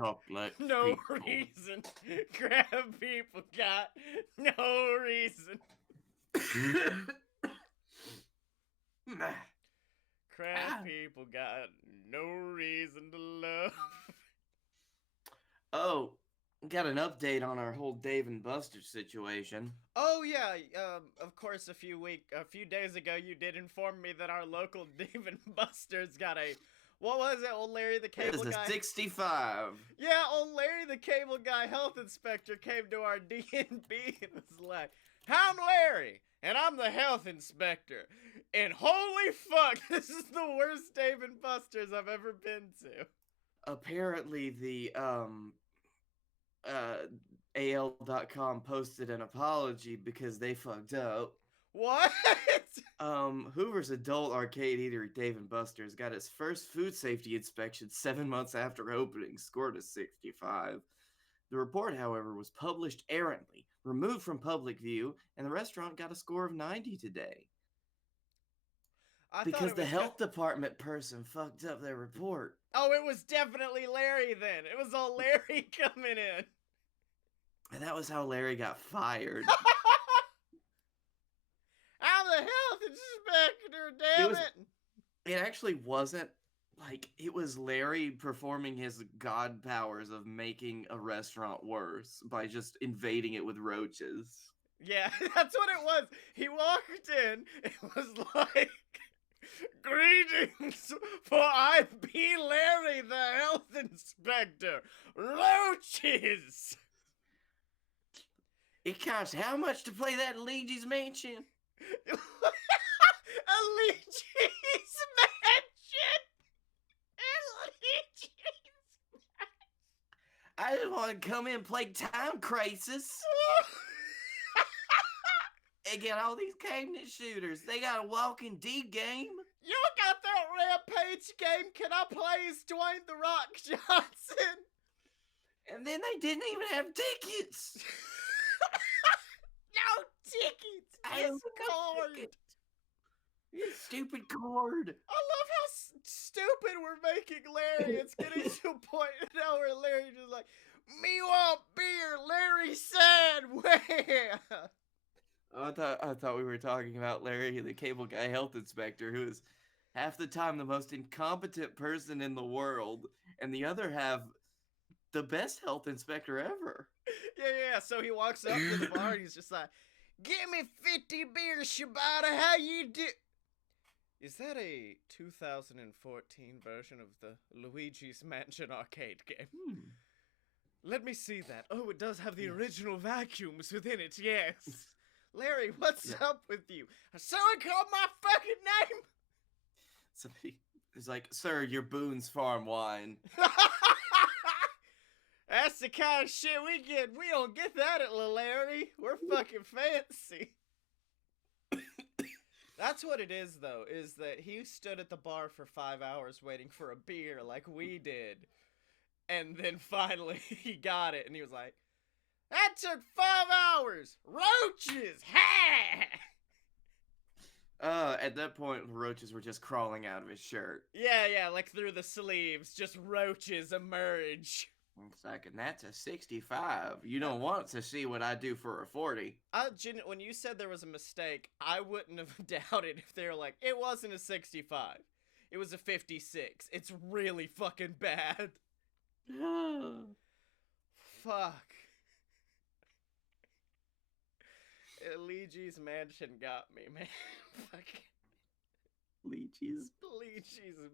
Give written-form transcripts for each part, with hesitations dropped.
chocolate No people. reason. Crab people got no reason. Crab people got no reason to love. Oh, got an update on our whole Dave and Buster situation. Oh yeah, of course. A few days ago, you did inform me that our local Dave and Buster's got a, what was it? Old Larry the It Cable was a Guy. 65. Yeah, old Larry the Cable Guy health inspector came to our D&B and was like, "I'm Larry, and I'm the health inspector, and holy fuck, this is the worst Dave and Buster's I've ever been to." Apparently, the AL.com posted an apology because they fucked up. What? Hoover's adult arcade eatery Dave and Buster's got its first food safety inspection 7 months after opening, scored a 65. The report, however, was published errantly, removed from public view, and the restaurant got a score of 90 today. I Because thought the it was health department person fucked up their report. Oh, it was definitely Larry then. It was all Larry coming in. And that was how Larry got fired. I'm the health inspector, damn it. It actually wasn't like it was Larry performing his god powers of making a restaurant worse by just invading it with roaches. Yeah, that's what it was. He walked in, it was like, "Greetings, for I be Larry the health inspector. Roaches!" It costs how much to play that Luigi's Mansion? A Luigi's Mansion! I just want to come in and play Time Crisis and get all these cabinet shooters. They got a Walking Dead game. You got that Rampage game? Can I play as Dwayne The Rock Johnson? And then they didn't even have tickets. No tickets. It's card. You stupid cord. I love how stupid we're making Larry. It's getting to a point now where Larry just like, "Me want beer." Larry said, "Where?" I thought we were talking about Larry, the cable guy health inspector, who is half the time the most incompetent person in the world, and the other half the best health inspector ever. Yeah. So he walks up to the bar and he's just like, "Give me 50 beers, Shibata. How you do?" Is that a 2014 version of the Luigi's Mansion arcade game? Let me see that. Oh, it does have the original vacuums within it, yes. Larry, what's up with you? Someone called my fucking name? Somebody is like, "Sir, your Boone's Farm wine." That's the kind of shit we get. We don't get that at Larry. We're fucking fancy. That's what it is, though, is that he stood at the bar for 5 hours waiting for a beer like we did. And then finally he got it, and he was like, "That took 5 hours! Roaches! Ha!" At that point, the roaches were just crawling out of his shirt. Yeah, like through the sleeves, just roaches emerge. It's like, and that's a 65. You don't want to see what I do for a 40. When you said there was a mistake, I wouldn't have doubted if they were like, "It wasn't a 65. It was a 56. It's really fucking bad." Fuck. Luigi's Mansion got me, man. Fuck. Luigi's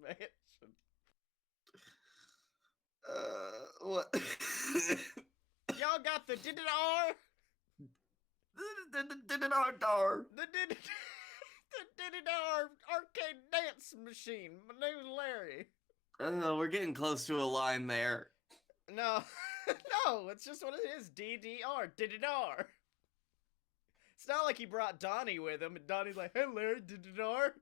Mansion. What? Y'all got the DDR? The DDR. The DDR arcade dance machine. My name's Larry. We're getting close to a line there. No, no, it's just what it is. DDR. DDR. It's not like he brought Donnie with him, and Donnie's like, "Hey, Larry, DDR."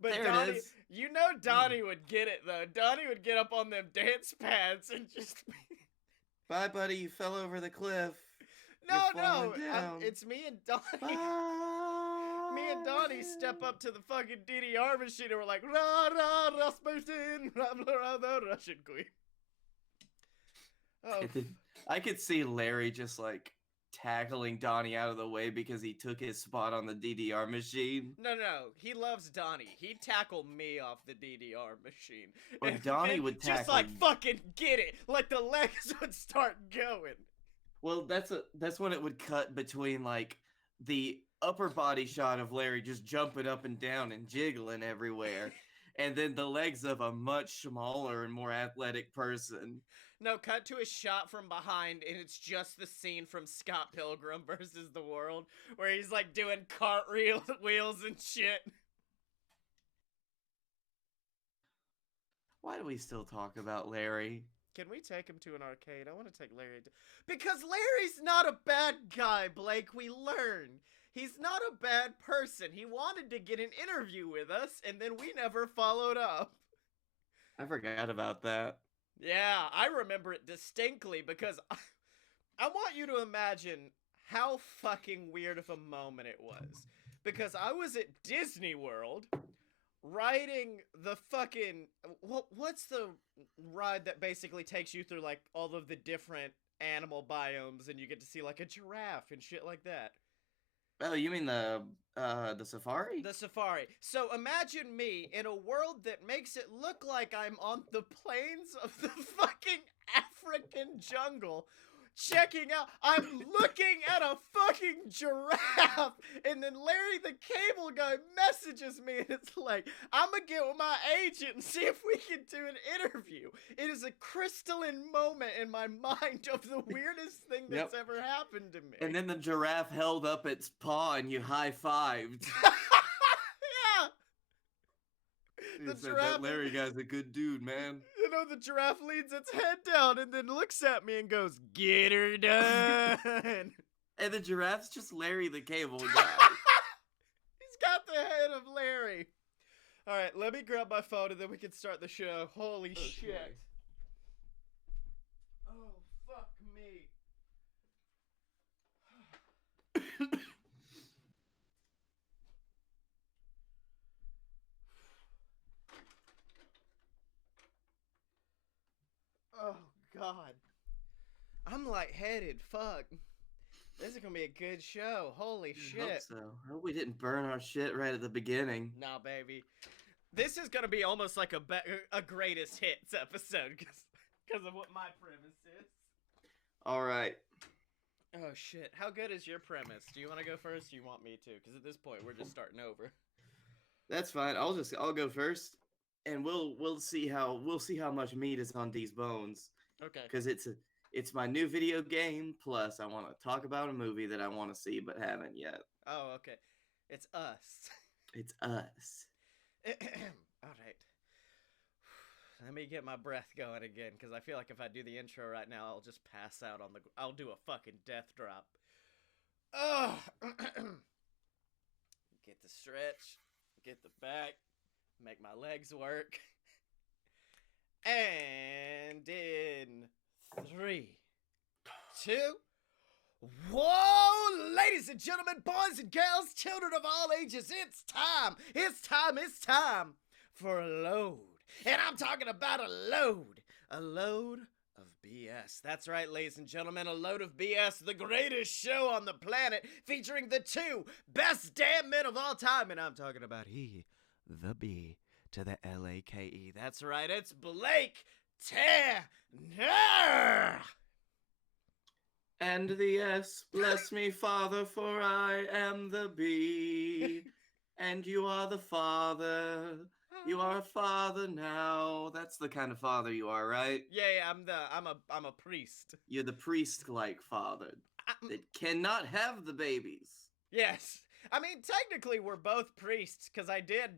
But there Donnie, you know Donnie would get it, though. Donnie would get up on them dance pads and just... Bye, buddy, you fell over the cliff. No, it's me and Donnie. Bye. Me and Donnie step up to the fucking DDR machine and we're like, "Ra, ra, Rasputin, ra, ra, ra, the Russian queen." Oh, And then I could see Larry just like tackling Donnie out of the way because he took his spot on the DDR machine. no. He loves Donnie. He'd tackle me off the DDR machine. Or And Donnie then would just tackle. like fucking get it. Like the legs would start going. Well, that's when it would cut between like the upper body shot of Larry just jumping up and down and jiggling everywhere, and then the legs of a much smaller and more athletic person. No, cut to a shot from behind, and it's just the scene from Scott Pilgrim versus the World, where he's like doing cartwheel wheels and shit. Why do we still talk about Larry? Can we take him to an arcade? I want to take Larry to... Because Larry's not a bad guy, Blake. We learn. He's not a bad person. He wanted to get an interview with us, and then we never followed up. I forgot about that. Yeah, I remember it distinctly because I want you to imagine how fucking weird of a moment it was. Because I was at Disney World riding the fucking... What's the ride that basically takes you through, like, all of the different animal biomes and you get to see, like, a giraffe and shit like that? Oh, you mean the safari? The safari. So imagine me in a world that makes it look like I'm on the plains of the fucking African jungle, checking out. I'm looking at a fucking giraffe, and then Larry the Cable Guy messages me, and it's like, I'm gonna get with my agent and see if we can do an interview. It is a crystalline moment in my mind of the weirdest thing that's ever happened to me. And then the giraffe held up its paw and you high-fived. Yeah. You said that Larry guy's a good dude, man. You know, the giraffe leans its head down and then looks at me and goes, "Get her done." And the giraffe's just Larry the Cable Guy. He's got the head of Larry. All right, let me grab my phone and then we can start the show. Holy shit. Oh, fuck me. Oh, God. I'm lightheaded. Fuck. This is gonna be a good show. Holy shit. I hope so. I hope we didn't burn our shit right at the beginning. Nah, baby. This is gonna be almost like a greatest hits episode because of what my premise is. All right. Oh shit. How good is your premise? Do you want to go first or you want me to? Because at this point we're just starting over. That's fine. I'll go first, and we'll see how much meat is on these bones. Okay. Because it's my new video game. Plus, I want to talk about a movie that I want to see but haven't yet. Oh, okay. It's us. It's us. All right. Let me get my breath going again, because I feel like if I do the intro right now, I'll just pass out on the... I'll do a fucking death drop. Oh! Get the stretch. Get the back. Make my legs work. And in 3, 2... Whoa, ladies and gentlemen, boys and girls, children of all ages, it's time for a load. And I'm talking about a load of BS. That's right, ladies and gentlemen, a load of BS, the greatest show on the planet, featuring the 2 best damn men of all time. And I'm talking about he, the B to the L-A-K-E. That's right, it's Blake Tanner. And the S, bless me, Father, for I am the B. And you are the Father. You are a father now. That's the kind of father you are, right? Yeah, I'm a priest. You're the priest-like father that cannot have the babies. Yes. I mean, technically, we're both priests, because I did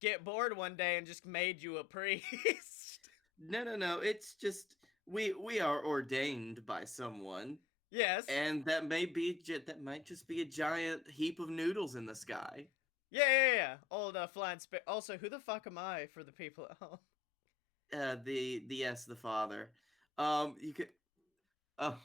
get bored one day and just made you a priest. No. It's just, we are ordained by someone. Yes. And that might just be a giant heap of noodles in the sky. Yeah. Old flying spit. Also, who the fuck am I for the people at home? The father. You could. Oh,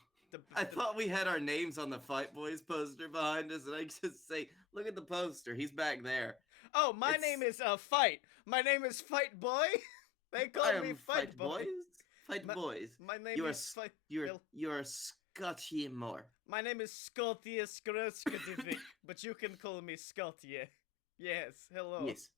I thought we had our names on the Fight Boys poster behind us, and I just say, look at the poster. He's back there. Oh, my name is Fight. My name is Fight Boy. They call me Fight Boy. Fight the boys. My name You are is you are Scotty Moore. My name is Scotty Skroskadivic, but you can call me Scotty. Yes, hello. Yes.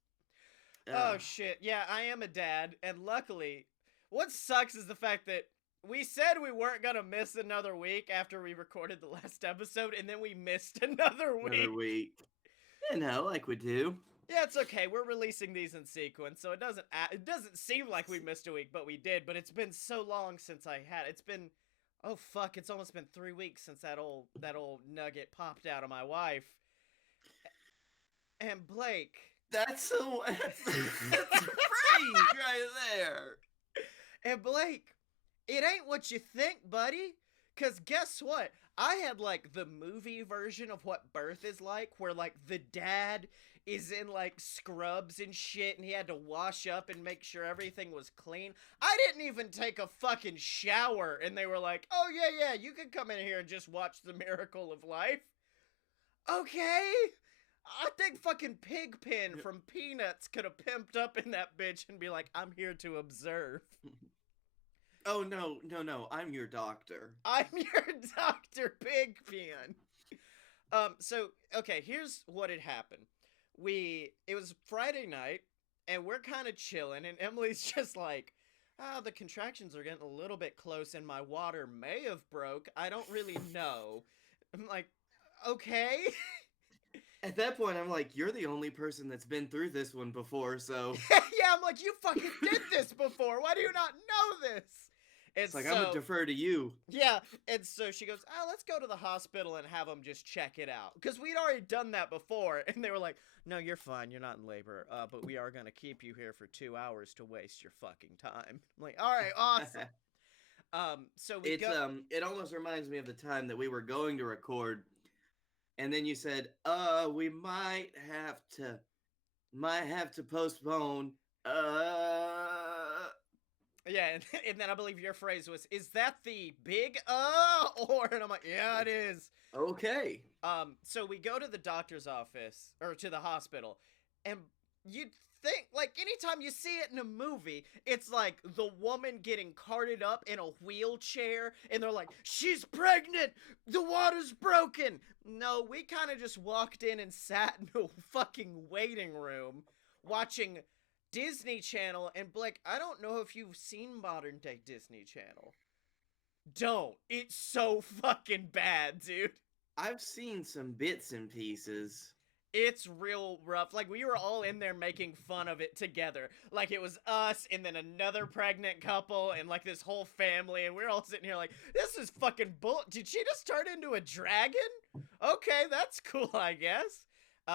Oh shit, yeah, I am a dad, and luckily, what sucks is the fact that we said we weren't gonna miss another week after we recorded the last episode, and then we missed another week. Another week. You know, like we do. Yeah, it's okay. We're releasing these in sequence, so it doesn't seem like we missed a week, but we did. But it's been so long since I had. It's been, oh fuck, it's almost been 3 weeks since that old nugget popped out of my wife. And Blake. That's so. That's praise right there. And Blake, it ain't what you think, buddy. Cause guess what? I had like the movie version of what birth is like, where like the dad is in like scrubs and shit, and he had to wash up and make sure everything was clean. I didn't even take a fucking shower, and they were like, "Oh yeah, you can come in here and just watch The Miracle of Life." Okay. I think fucking Pigpen from Peanuts could have pimped up in that bitch and be like, "I'm here to observe." Oh no, I'm your doctor. I'm your Dr. Pigpen. So, okay, here's what had happened. It was Friday night, and we're kind of chilling, and Emily's just like, the contractions are getting a little bit close, and my water may have broke. I don't really know. I'm like, okay. At that point, I'm like, you're the only person that's been through this one before, so... Yeah, I'm like, you fucking did this before. Why do you not know this? And it's like, I'm gonna defer to you. Yeah, and so she goes, let's go to the hospital and have them just check it out. Because we'd already done that before, and they were like, no, you're fine, you're not in labor, but we are gonna keep you here for 2 hours to waste your fucking time. I'm like, all right, awesome. So we it almost reminds me of the time that we were going to record, and then you said, we might have to postpone, Yeah, and then I believe your phrase was, "Is that the big or?" And I'm like, "Yeah, it is." Okay. So we go to the doctor's office, or to the hospital, and you'd think, like, anytime you see it in a movie, it's like the woman getting carted up in a wheelchair, and they're like, "She's pregnant! The water's broken!" No, we kind of just walked in and sat in a fucking waiting room, watching Disney Channel, and Blake, I don't know if you've seen modern day Disney Channel. Don't. It's so fucking bad, dude. I've seen some bits and pieces. It's real rough. Like, we were all in there making fun of it together. Like, it was us and then another pregnant couple and, like, this whole family, and we were all sitting here like, this is fucking bull. Did she just turn into a dragon? Okay, that's cool, I guess.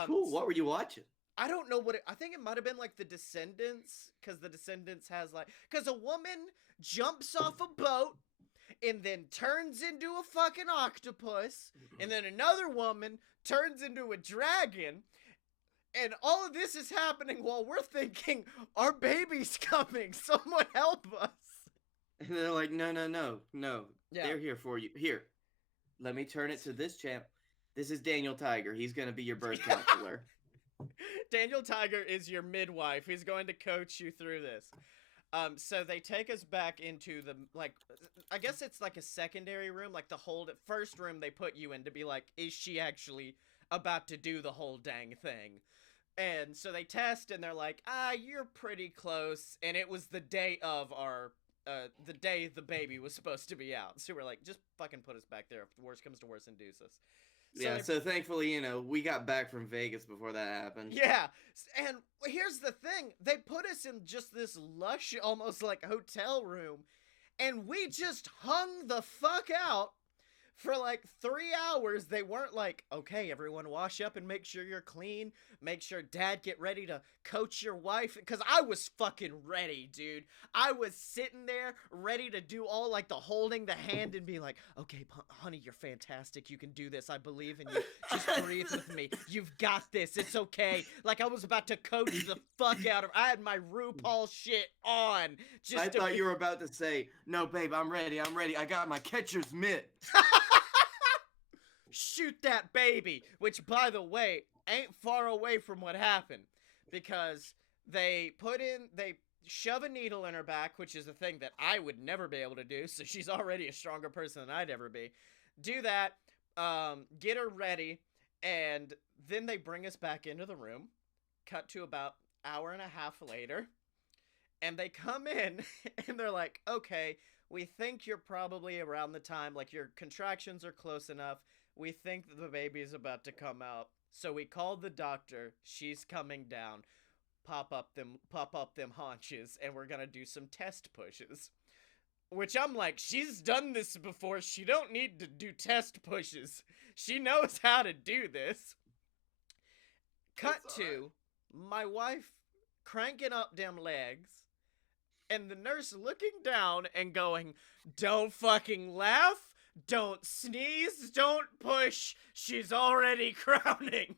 Cool. What were you watching? I don't know I think it might have been like The Descendants, because The Descendants has like, because a woman jumps off a boat and then turns into a fucking octopus, and then another woman turns into a dragon, and all of this is happening while we're thinking, our baby's coming, someone help us. And they're like, no, Yeah. They're here for you. Here, let me turn it to this champ. This is Daniel Tiger. He's gonna be your birth counselor. Daniel Tiger is your midwife. He's going to coach you through this. So they take us back into the, like, I guess it's like a secondary room, like the first room they put you in to be like, is she actually about to do the whole dang thing? And so they test, and they're like, you're pretty close. And it was the day of the day the baby was supposed to be out. So we're like, just fucking put us back there. If the worst comes to worst, induce us. So thankfully, we got back from Vegas before that happened. Yeah, and here's the thing. They put us in just this lush, almost like hotel room, and we just hung the fuck out for like 3 hours. They weren't like, okay, everyone wash up and make sure you're clean. Make sure dad get ready to coach your wife. Because I was fucking ready, dude. I was sitting there ready to do all like the holding the hand and be like, okay, honey, you're fantastic. You can do this. I believe in you. Just breathe with me. You've got this. It's okay. Like I was about to coach the fuck out of I had my RuPaul shit on. I thought you were about to say, no, babe, I'm ready. I got my catcher's mitt. Shoot that baby, which, by the way, ain't far away from what happened, because they shove a needle in her back, which is a thing that I would never be able to do, so she's already a stronger person than I'd ever be. Do that, get her ready, and then they bring us back into the room. Cut to about hour and a half later, and they come in and they're like, okay, we think you're probably around the time, like your contractions are close enough. We think the baby's about to come out. So we called the doctor. She's coming down. Pop up them haunches, and we're gonna do some test pushes. Which I'm like, she's done this before. She don't need to do test pushes. She knows how to do this. Cut to my wife cranking up them legs, and the nurse looking down and going, don't fucking laugh, don't sneeze, don't push, she's already crowning.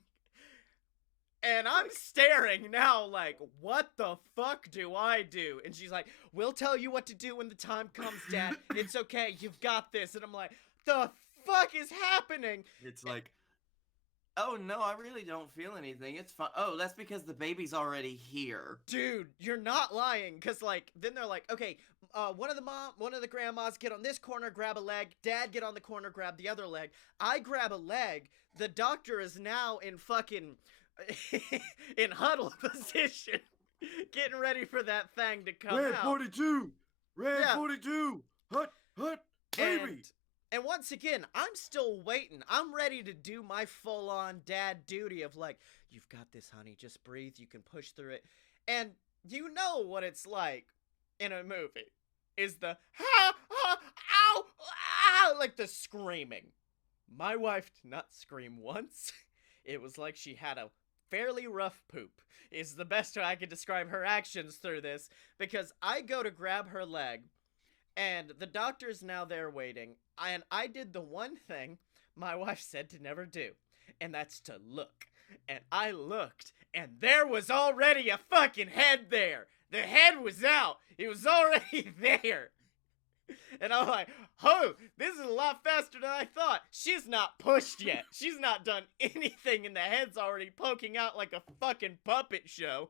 And I'm staring now like, what the fuck do I do? And she's like, we'll tell you what to do when the time comes, Dad. It's okay, you've got this. And I'm like, the fuck is happening? It's like, oh no, I really don't feel anything. It's fine. Oh, that's because the baby's already here. Dude, you're not lying. Cause like, then they're like, okay, one of the grandmas get on this corner, grab a leg. Dad get on the corner, grab the other leg. I grab a leg. The doctor is now in fucking in huddle position, getting ready for that thing to come Red out. 42! Red 42! Hut, baby! And once again, I'm still waiting. I'm ready to do my full-on dad duty of like, you've got this, honey. Just breathe. You can push through it. And you know what it's like in a movie. Is the, ha, ha, ow, ow, like the screaming. My wife did not scream once. It was like she had a fairly rough poop, is the best way I could describe her actions through this, because I go to grab her leg, and the doctor's now there waiting, and I did the one thing my wife said to never do, and that's to look. And I looked, and there was already a fucking head there. The head was out. It was already there. And I'm like, oh, this is a lot faster than I thought. She's not pushed yet. She's not done anything, and the head's already poking out like a fucking puppet show.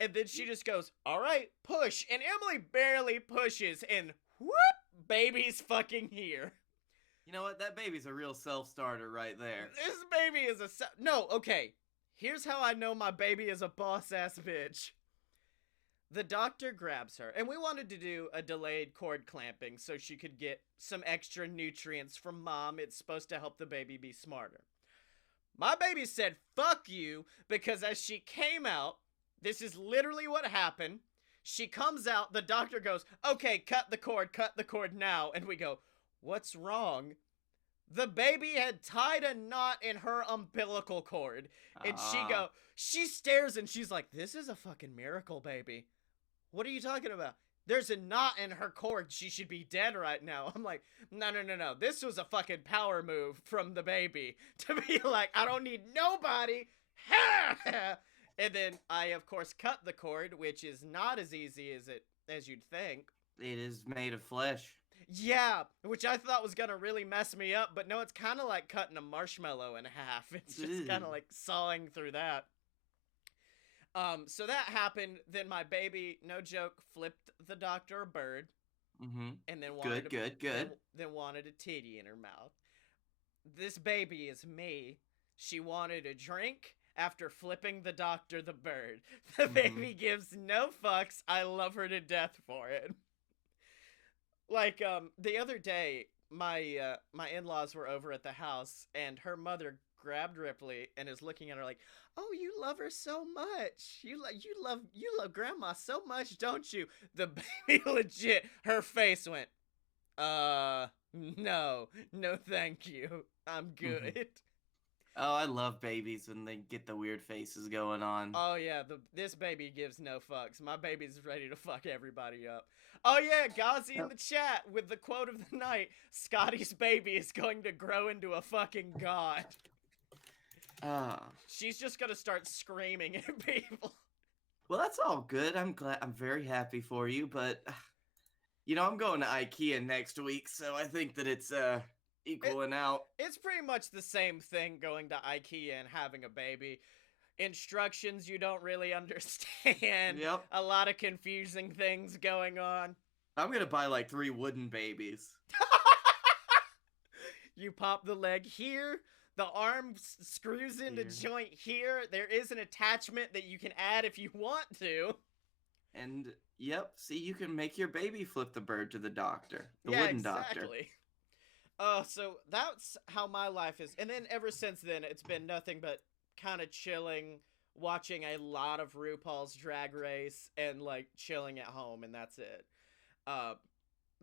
And then she just goes, all right, push. And Emily barely pushes, and whoop, baby's fucking here. You know what? That baby's a real self-starter right there. This baby is a... No, okay. Here's how I know my baby is a boss-ass bitch. The doctor grabs her, and we wanted to do a delayed cord clamping so she could get some extra nutrients from mom. It's supposed to help the baby be smarter. My baby said, fuck you, because as she came out, this is literally what happened. She comes out, the doctor goes, okay, cut the cord now. And we go, what's wrong? The baby had tied a knot in her umbilical cord. And she stares and she's like, this is a fucking miracle, baby. What are you talking about? There's a knot in her cord. She should be dead right now. I'm like, no. This was a fucking power move from the baby to be like, I don't need nobody. And then I, of course, cut the cord, which is not as easy as you'd think. It is made of flesh. Yeah, which I thought was gonna really mess me up, but no, it's kind of like cutting a marshmallow in half. It's just kind of like sawing through that. So that happened. Then my baby, no joke, flipped the doctor a bird, and then wanted Then wanted a titty in her mouth. This baby is me. She wanted a drink after flipping the doctor the bird. The baby gives no fucks. I love her to death for it. Like the other day, my in-laws were over at the house, and her mother grabbed Ripley and is looking at her like, oh, you love her so much. You love grandma so much, don't you? The baby legit, her face went, no, thank you. I'm good. Oh, I love babies when they get the weird faces going on. Oh yeah, this baby gives no fucks. My baby's ready to fuck everybody up. Oh yeah, Gazi in the chat with the quote of the night, Scotty's baby is going to grow into a fucking god. She's just gonna start screaming at people. Well, that's all good. I'm very happy for you, but you know, I'm going to IKEA next week, so I think that it's equaling out. It's pretty much the same thing going to IKEA and having a baby. instructions you don't really understand, Yep. a lot of confusing things going on. I'm gonna buy like 3 wooden babies. You pop the leg here, the arm screws into Here. joint here. There is an attachment that you can add if you want to. And yep, see, you can make your baby flip the bird to the doctor, the Yeah, wooden doctor. exactly. So that's how my life is. And then ever since then, it's been nothing but kind of chilling, watching a lot of RuPaul's Drag Race, and like chilling at home, and that's it. Uh,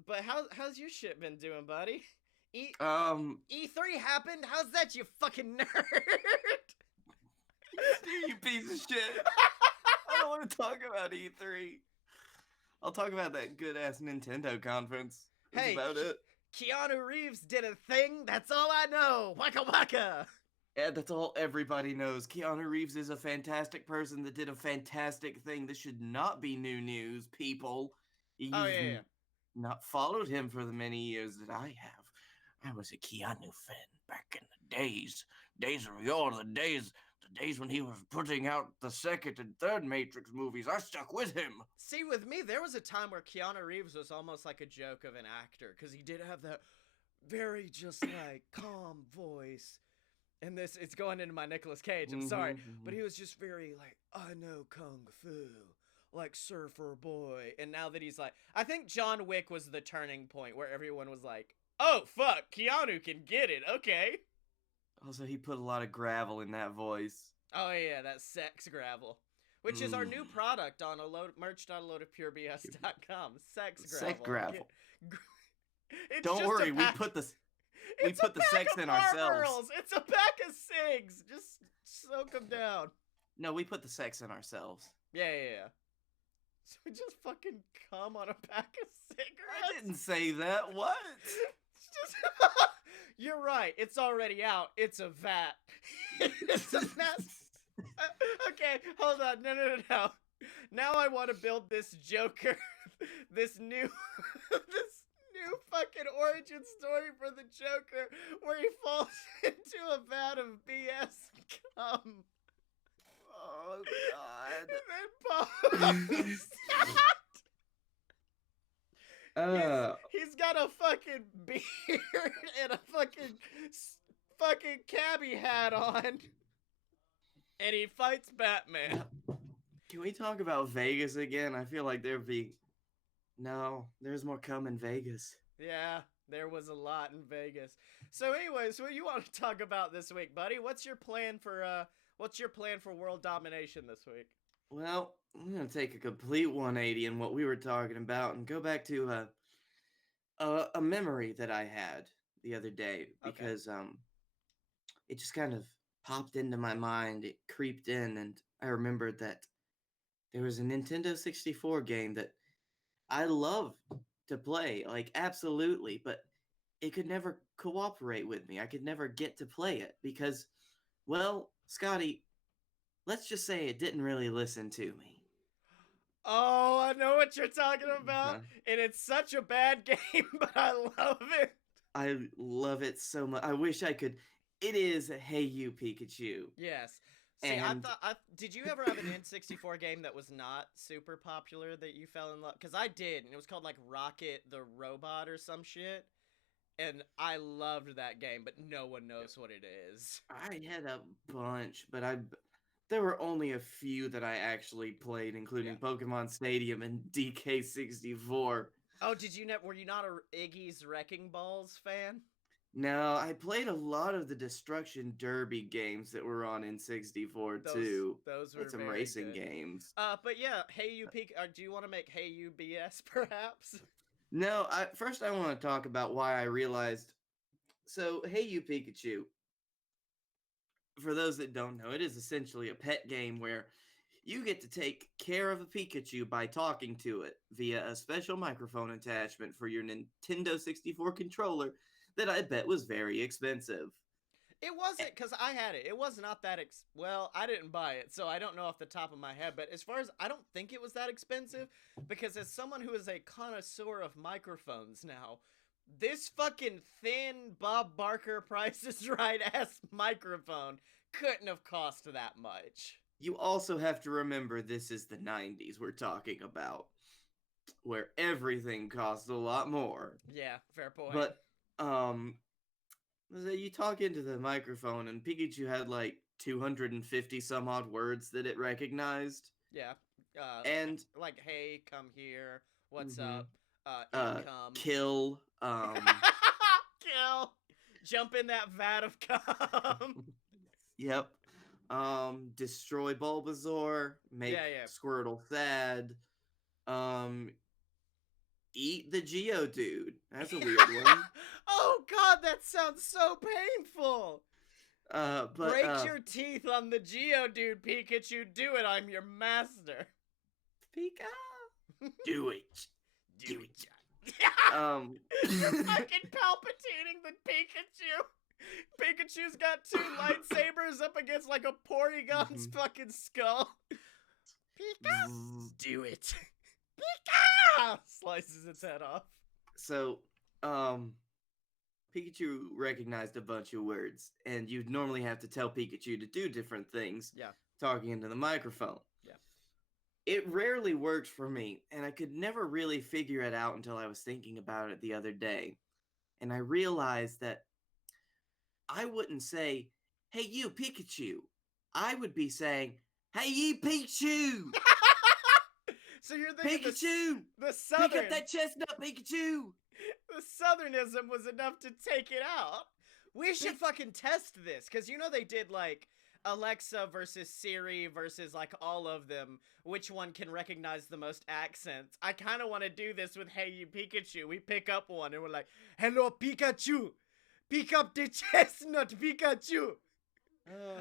but how's your shit been doing, buddy? E3 happened. How's that, you fucking nerd? You piece of shit. I don't want to talk about E3. I'll talk about that good ass Nintendo conference. That's Hey, about it. Keanu Reeves did a thing. That's all I know. Waka waka. Yeah, that's all everybody knows. Keanu Reeves is a fantastic person that did a fantastic thing. This should not be new news, people. You've Oh yeah. not followed him for the many years that I have. I was a Keanu fan back in the days of yore, the days when he was putting out the second and third Matrix movies. I stuck with him. See, with me, there was a time where Keanu Reeves was almost like a joke of an actor, because he did have that very just like calm voice. And it's going into my Nicolas Cage. I'm sorry, but he was just very like, I know kung fu, like Surfer Boy. And now that he's like, I think John Wick was the turning point where everyone was like, oh fuck, Keanu can get it. Okay. Also, he put a lot of gravel in that voice. Oh yeah, that sex gravel, which is our new product on merch.aloadofpurebs.com. Sex gravel. Sex gravel. It's Don't just worry, a we pack- put the it's a pack sex of in ourselves. Marlboros. It's a pack of cigs. Just soak them down. No, we put the sex in ourselves. Yeah. So we just fucking cum on a pack of cigarettes. I didn't say that. What? It's just you're right. It's already out. It's a vat. It's a mess. Okay, hold on. No. Now I want to build this Joker, this new fucking origin story for the Joker, where he falls into a vat of BS cum. Oh God. And then pops out. He's got a fucking beard and a fucking cabbie hat on, and he fights Batman. Can we talk about Vegas again? I feel like there's more cum in Vegas. Yeah, there was a lot in Vegas. So anyways, what you want to talk about this week, buddy? What's your plan for world domination this week? Well, I'm gonna take a complete 180 in what we were talking about and go back to a memory that I had the other day because it just kind of popped into my mind. It creeped in, and I remembered that there was a Nintendo 64 game that I loved to play, like absolutely, but it could never cooperate with me. I could never get to play it because, well, Scotty, let's just say it didn't really listen to me. Oh, I know what you're talking about, and it's such a bad game, but I love it. I love it so much. I wish I could. It is Hey You Pikachu. Yes. See, And did you ever have an N64 game that was not super popular that you fell in love? Because I did, and it was called like Rocket the Robot or some shit. And I loved that game, but no one knows what it is. I had a bunch, but there were only a few that I actually played, including Pokemon Stadium and DK64. Oh, were you not a Iggy's Wrecking Balls fan? No, I played a lot of the Destruction Derby games that were on N64 too. Those were some very racing good. games. But yeah, Hey You do you want to make Hey You BS perhaps? No, first I want to talk about why I realized. So, Hey You Pikachu, for those that don't know, it is essentially a pet game where you get to take care of a Pikachu by talking to it via a special microphone attachment for your Nintendo 64 controller that I bet was very expensive. It wasn't, because I had it. It was not that well, I didn't buy it, so I don't know off the top of my head. But as far as, I don't think it was that expensive, because as someone who is a connoisseur of microphones now, this fucking thin Bob Barker Price is Right ass microphone couldn't have cost that much. You also have to remember this is the 90s we're talking about, where everything costs a lot more. Yeah, fair point. But, um, so you talk into the microphone, and Pikachu had like 250 some odd words that it recognized. Yeah. And, Like, hey, come here. What's mhm, up? Income. kill, Kill. Jump in that vat of cum. yep, destroy Bulbasaur, make Yeah, yeah. Squirtle sad, um, eat the Geodude. That's a weird one. Oh god, that sounds so painful. But Break your teeth on the Geodude, Pikachu. Do it. I'm your master. Pika, do it, Do it, it. John. Um, You're fucking palpitating the Pikachu. Pikachu's got two lightsabers up against like a Porygon's fucking skull. Pika, do it. Pika slices its head off. so, um, Pikachu recognized a bunch of words, and you'd normally have to tell Pikachu to do different things, Yeah. talking into the microphone. Yeah. It rarely worked for me, and I could never really figure it out until I was thinking about it the other day. And I realized that I wouldn't say, "Hey, you, Pikachu." I would be saying, "Hey, you, Pikachu! So you're thinking Pikachu! the Pick southern up that chestnut, Pikachu!" the southernism was enough to take it out. We should fucking test this, because you know they did like Alexa versus Siri versus like all of them, which one can recognize the most accents. I kind of want to do this with Hey You Pikachu. We pick up one and we're like, hello Pikachu, pick up the chestnut Pikachu.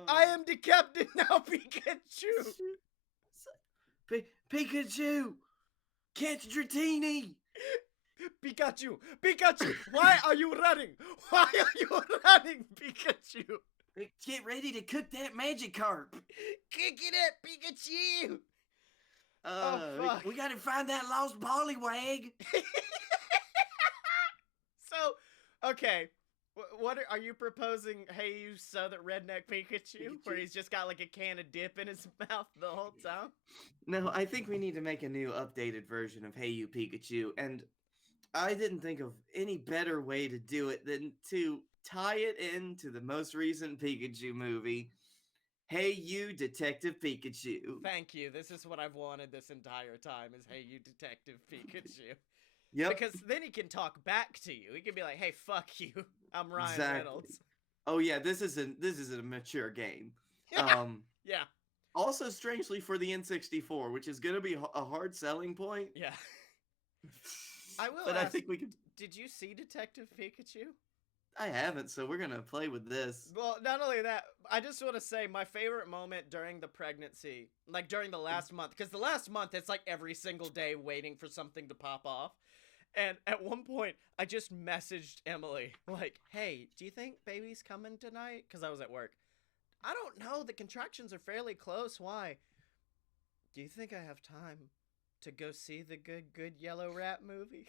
I am the captain now, Pikachu. Pikachu! Catch Dratini! Pikachu, Pikachu, why are you running? Why are you running, Pikachu? Get ready to cook that magic carp! Kick it up, Pikachu! Fuck. We gotta find that lost Poliwag! So, okay. What are you proposing? Hey, you southern redneck Pikachu, where he's just got like a can of dip in his mouth the whole time? No, I think we need to make a new updated version of Hey You Pikachu, and I didn't think of any better way to do it than to tie it into the most recent Pikachu movie, Hey You Detective Pikachu. Thank you. This is what I've wanted this entire time is Hey You Detective Pikachu. Yep. Because then he can talk back to you. He can be like, hey, fuck you. I'm Ryan Exactly. Reynolds. Oh yeah, this isn't a mature game. Yeah. Also, strangely for the N64, which is going to be a hard selling point. Yeah. I will But ask, I think we can. did you see Detective Pikachu? I haven't, so we're gonna play with this. Well, not only that, I just want to say my favorite moment during the pregnancy, like during the last month, because the last month it's like every single day waiting for something to pop off. And at one point, I just messaged Emily, like, hey, do you think baby's coming tonight? Because I was at work. I don't know. The contractions are fairly close. Why? Do you think I have time to go see the good Yellow Rat movie?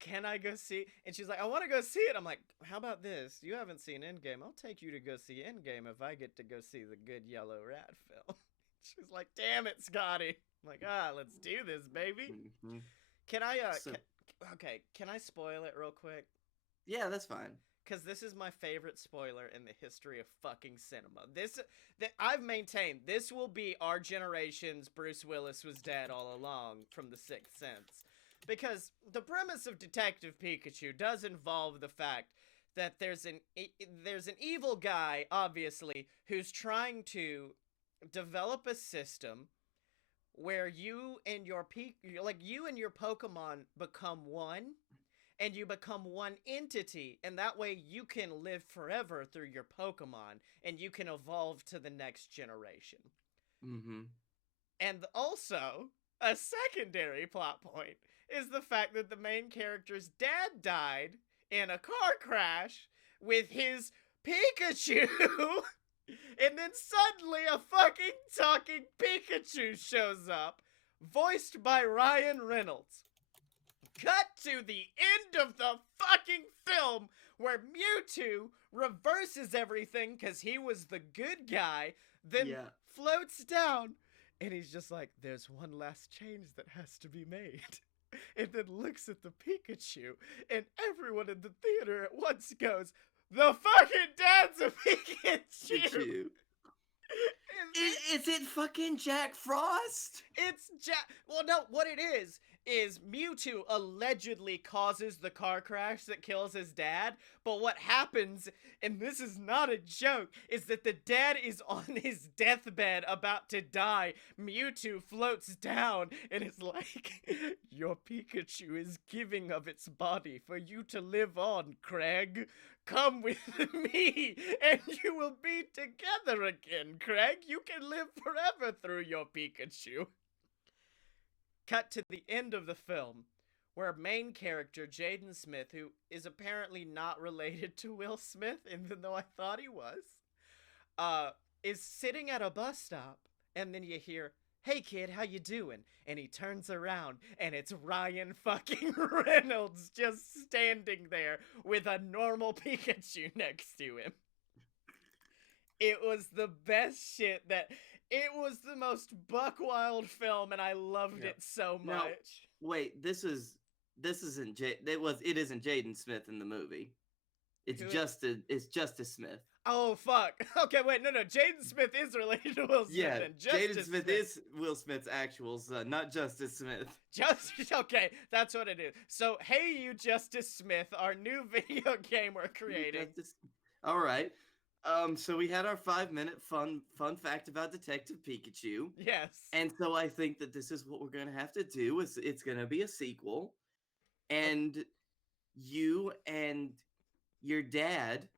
Can I go see? And she's like, I want to go see it. I'm like, how about this? You haven't seen Endgame. I'll take you to go see Endgame if I get to go see the good Yellow Rat film. She's like, damn it, Scotty. I'm like, let's do this, baby. Mm-hmm. Can I, can I spoil it real quick? Yeah, that's fine. Because this is my favorite spoiler in the history of fucking cinema. That I've maintained, this will be our generation's Bruce Willis was dead all along from The Sixth Sense. Because the premise of Detective Pikachu does involve the fact that there's an evil guy, obviously, who's trying to develop a system where you and your Pokemon become one, and you become one entity, and that way you can live forever through your Pokemon, and you can evolve to the next generation. Mm-hmm. And also, a secondary plot point is the fact that the main character's dad died in a car crash with his Pikachu, and then suddenly a fucking talking Pikachu shows up, voiced by Ryan Reynolds. Cut to the end of the fucking film where Mewtwo reverses everything because he was the good guy, then floats down, and he's just like, "There's one last change that has to be made." And then looks at the Pikachu, and everyone in the theater at once goes, "The fucking dad's a Pikachu!" Pikachu. And Is it fucking Jack Frost? it's Well, no, what it is Mewtwo allegedly causes the car crash that kills his dad, but what happens, and this is not a joke, is that the dad is on his deathbed about to die. Mewtwo floats down and is like, "Your Pikachu is giving of its body for you to live on, Craig. Come with me, and you will be together again, Craig. You can live forever through your Pikachu." Cut to the end of the film, where main character Jaden Smith, who is apparently not related to Will Smith, even though I thought he was, is sitting at a bus stop, and then you hear, "Hey kid, how you doing?" And he turns around, and it's Ryan fucking Reynolds just standing there with a normal Pikachu next to him. It was the best shit it was the most buck wild film, and I loved it so much. Now, wait, it isn't Jaden Smith in the movie. It's Justice Smith. Oh fuck. Okay, wait, no, Jaden Smith is related to Will Smith. Yeah, and Justice Jaden Smith is Will Smith's actual son, not Justice Smith. Okay, that's what it is. So, Hey You Justice Smith, our new video game we're creating. All right. So we had our 5-minute fun fact about Detective Pikachu. Yes. And so I think that this is what we're gonna have to do. It's gonna be a sequel, and you and your dad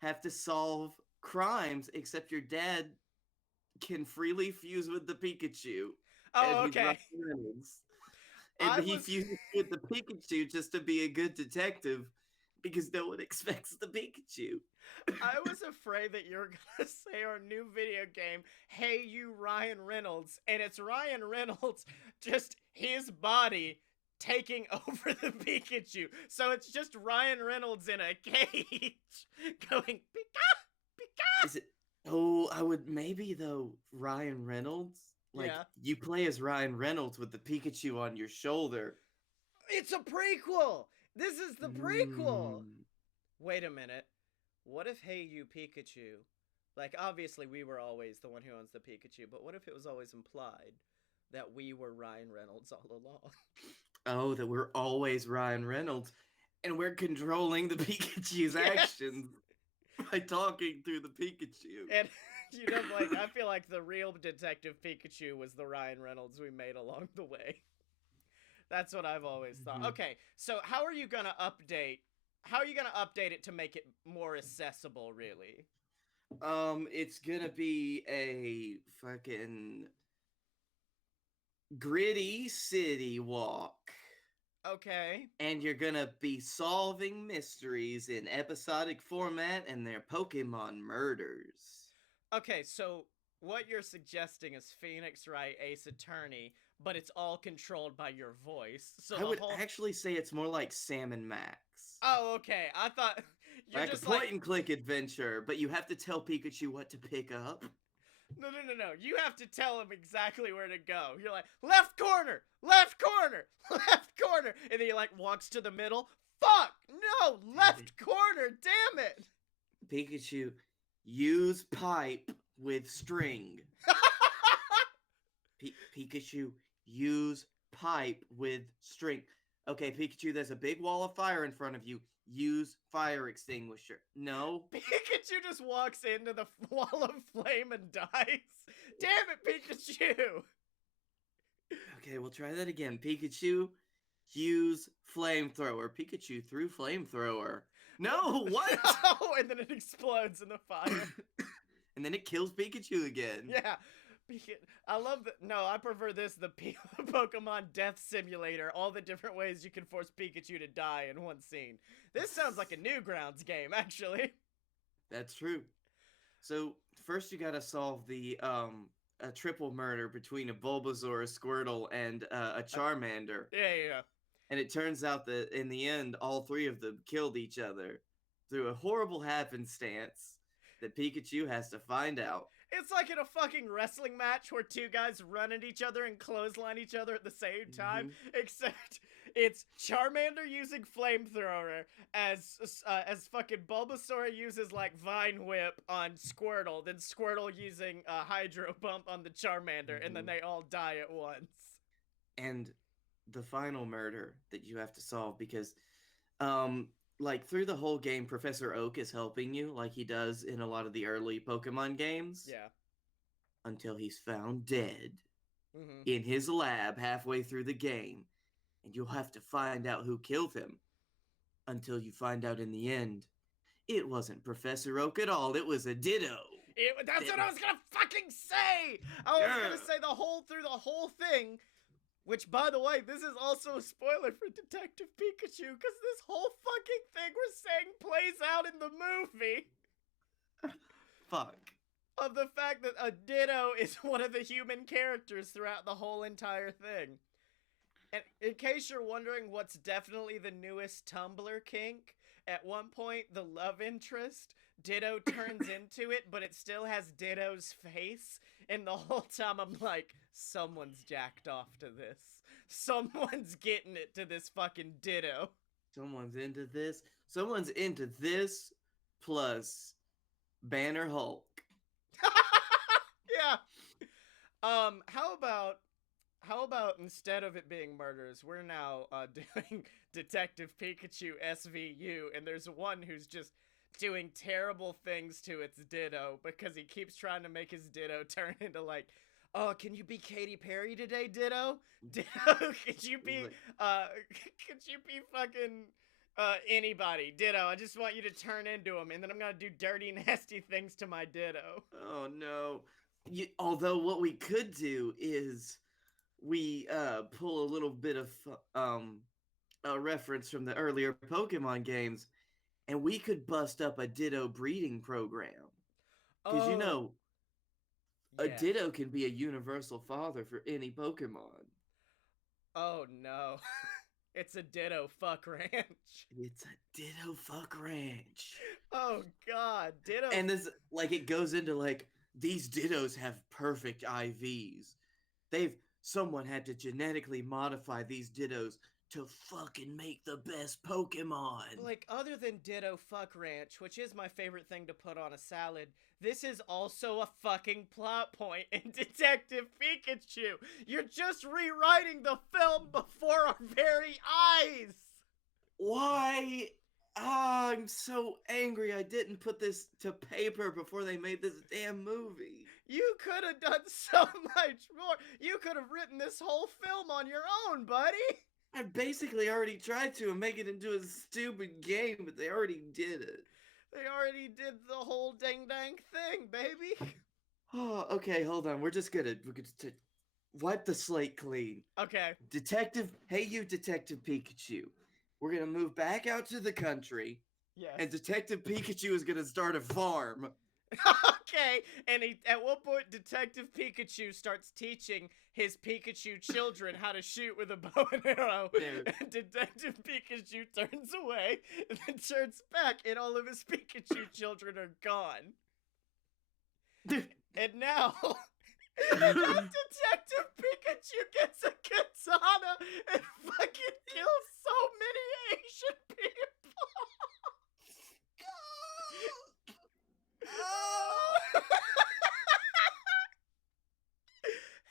have to solve crimes, except your dad can freely fuse with the Pikachu. Oh, okay. And he fuses with the Pikachu just to be a good detective because no one expects the Pikachu. I was afraid that you were gonna say our new video game, Hey You Ryan Reynolds, and it's Ryan Reynolds, just his body taking over the Pikachu. So it's just Ryan Reynolds in a cage going, "Pika! Pika!" Is it? Oh, I would maybe though, Ryan Reynolds? Like, Yeah. you play as Ryan Reynolds with the Pikachu on your shoulder. It's a prequel! This is the prequel! Wait a minute. What if Hey You Pikachu, like, obviously we were always the one who owns the Pikachu, but what if it was always implied that we were Ryan Reynolds all along? Oh, that we're always Ryan Reynolds, and we're controlling the Pikachu's actions by talking through the Pikachu. And, like, I feel like the real Detective Pikachu was the Ryan Reynolds we made along the way. That's what I've always thought. Okay, so how are you gonna update it to make it more accessible, really? It's gonna be a fucking gritty city walk. Okay. And you're gonna be solving mysteries in episodic format and their Pokemon murders. Okay, so what you're suggesting is Phoenix Wright, Ace Attorney, but it's all controlled by your voice. So I would actually say it's more like Sam and Max. Oh, okay. I thought you're like just a point-and-click adventure, but you have to tell Pikachu what to pick up. No. You have to tell him exactly where to go. You're like, left corner, left corner, left corner. And then he like walks to the middle. Fuck! No! Left corner! Damn it! Pikachu, use pipe with string. Pikachu, use pipe with string. Okay, Pikachu, there's a big wall of fire in front of you. Use fire extinguisher. No. Pikachu just walks into the wall of flame and dies. Damn it, Pikachu! Okay, we'll try that again. Pikachu, use flamethrower. Pikachu threw flamethrower. No, what? Oh, and then it explodes in the fire. And then it kills Pikachu again. Yeah. I love that. No, I prefer this, the Pokemon Death Simulator. All the different ways you can force Pikachu to die in one scene. This sounds like a Newgrounds game, actually. That's true. So, first you gotta solve the, a triple murder between a Bulbasaur, a Squirtle, and a Charmander. Yeah. And it turns out that in the end, all three of them killed each other through a horrible happenstance that Pikachu has to find out. It's like in a fucking wrestling match where two guys run at each other and clothesline each other at the same time, except it's Charmander using flamethrower as fucking Bulbasaur uses like Vine Whip on Squirtle, then Squirtle using Hydro Pump on the Charmander, and then they all die at once. And the final murder that you have to solve because like through the whole game Professor Oak is helping you like he does in a lot of the early Pokemon games. Yeah. Until he's found dead Mm-hmm. in his lab halfway through the game. And you'll have to find out who killed him. Until you find out in the end, it wasn't Professor Oak at all. It was a Ditto. That's what I was gonna fucking say! I was gonna say through the whole thing, which, by the way, this is also a spoiler for Detective Pikachu, because this whole fucking thing we're saying plays out in the movie. Fuck. Of the fact that a Ditto is one of the human characters throughout the whole entire thing. And in case you're wondering what's definitely the newest Tumblr kink, at one point the love interest, Ditto turns into it, but it still has Ditto's face, and the whole time I'm like, someone's jacked off to this. Someone's getting it to this fucking Ditto. Someone's into this. Someone's into this plus Banner Hulk. Yeah. How about instead of it being murders, we're now doing Detective Pikachu SVU, and there's one who's just doing terrible things to its Ditto because he keeps trying to make his Ditto turn into like, oh, can you be Katy Perry today, Ditto? Ditto, could you be fucking anybody, Ditto? I just want you to turn into him, and then I'm gonna do dirty, nasty things to my Ditto. Oh no. Although what we could do is we pull a little bit of a reference from the earlier Pokemon games, and we could bust up a Ditto breeding program. Because a Ditto can be a universal father for any Pokemon. Oh no. It's a Ditto fuck ranch. It's a Ditto fuck ranch. Oh god, Ditto. And this, like, it goes into like, these Dittos have perfect IVs. Someone had to genetically modify these Dittos to fucking make the best Pokemon. Like, other than Ditto fuck ranch, which is my favorite thing to put on a salad, this is also a fucking plot point in Detective Pikachu. You're just rewriting the film before our very eyes. Why? I'm so angry I didn't put this to paper before they made this damn movie. You could have done so much more. You could have written this whole film on your own, buddy. I basically already tried to and make it into a stupid game, but they already did it. They already did the whole dang thing, baby. Oh, okay, hold on. We're gonna wipe the slate clean. Okay. Hey you, Detective Pikachu. We're gonna move back out to the country. Yes. And Detective Pikachu is gonna start a farm. Okay, and at one point, Detective Pikachu starts teaching his Pikachu children how to shoot with a bow and arrow. And Detective Pikachu turns away, and then turns back, and all of his Pikachu children are gone. And now Detective Pikachu gets a katana and fucking kills so many Asian people.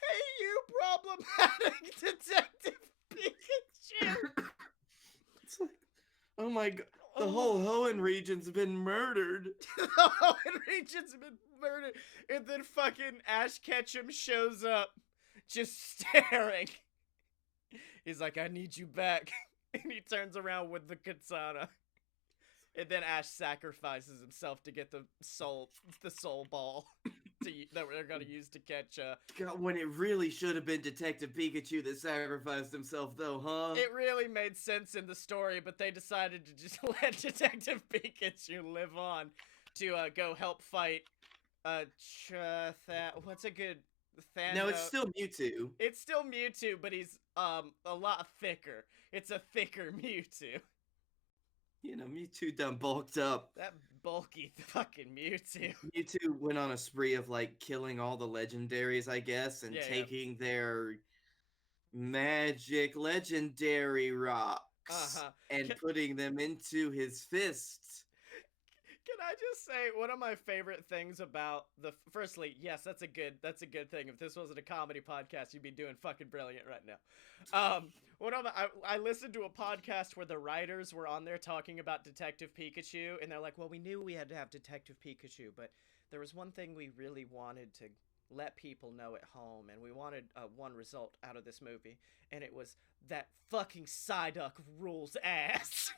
Hey, you problematic Detective Pikachu. It's like, oh my god, the whole Hoenn region's been murdered. The Hoenn region's been murdered, and then fucking Ash Ketchum shows up, just staring. He's like, I need you back. And he turns around with the katana. And then Ash sacrifices himself to get the soul ball that they're gonna use to catch. God, when it really should have been Detective Pikachu that sacrificed himself, though, huh? It really made sense in the story, but they decided to just let Detective Pikachu live on to go help fight. What's a good Thanos? No, it's still Mewtwo. It's still Mewtwo, but he's a lot thicker. It's a thicker Mewtwo. Mewtwo done bulked up. That bulky fucking Mewtwo. Mewtwo went on a spree of like killing all the legendaries, I guess, and Yeah, yeah. taking their magic legendary Uh rocks huh. and Can, putting them into his fists. can I just say one of my favorite things about the? Firstly, yes, that's a good thing. If this wasn't a comedy podcast, you'd be doing fucking brilliant right now. One of I listened to a podcast where the writers were on there talking about Detective Pikachu, and they're like, "Well, we knew we had to have Detective Pikachu, but there was one thing we really wanted to let people know at home, and we wanted one result out of this movie, and it was that fucking Psyduck rules ass."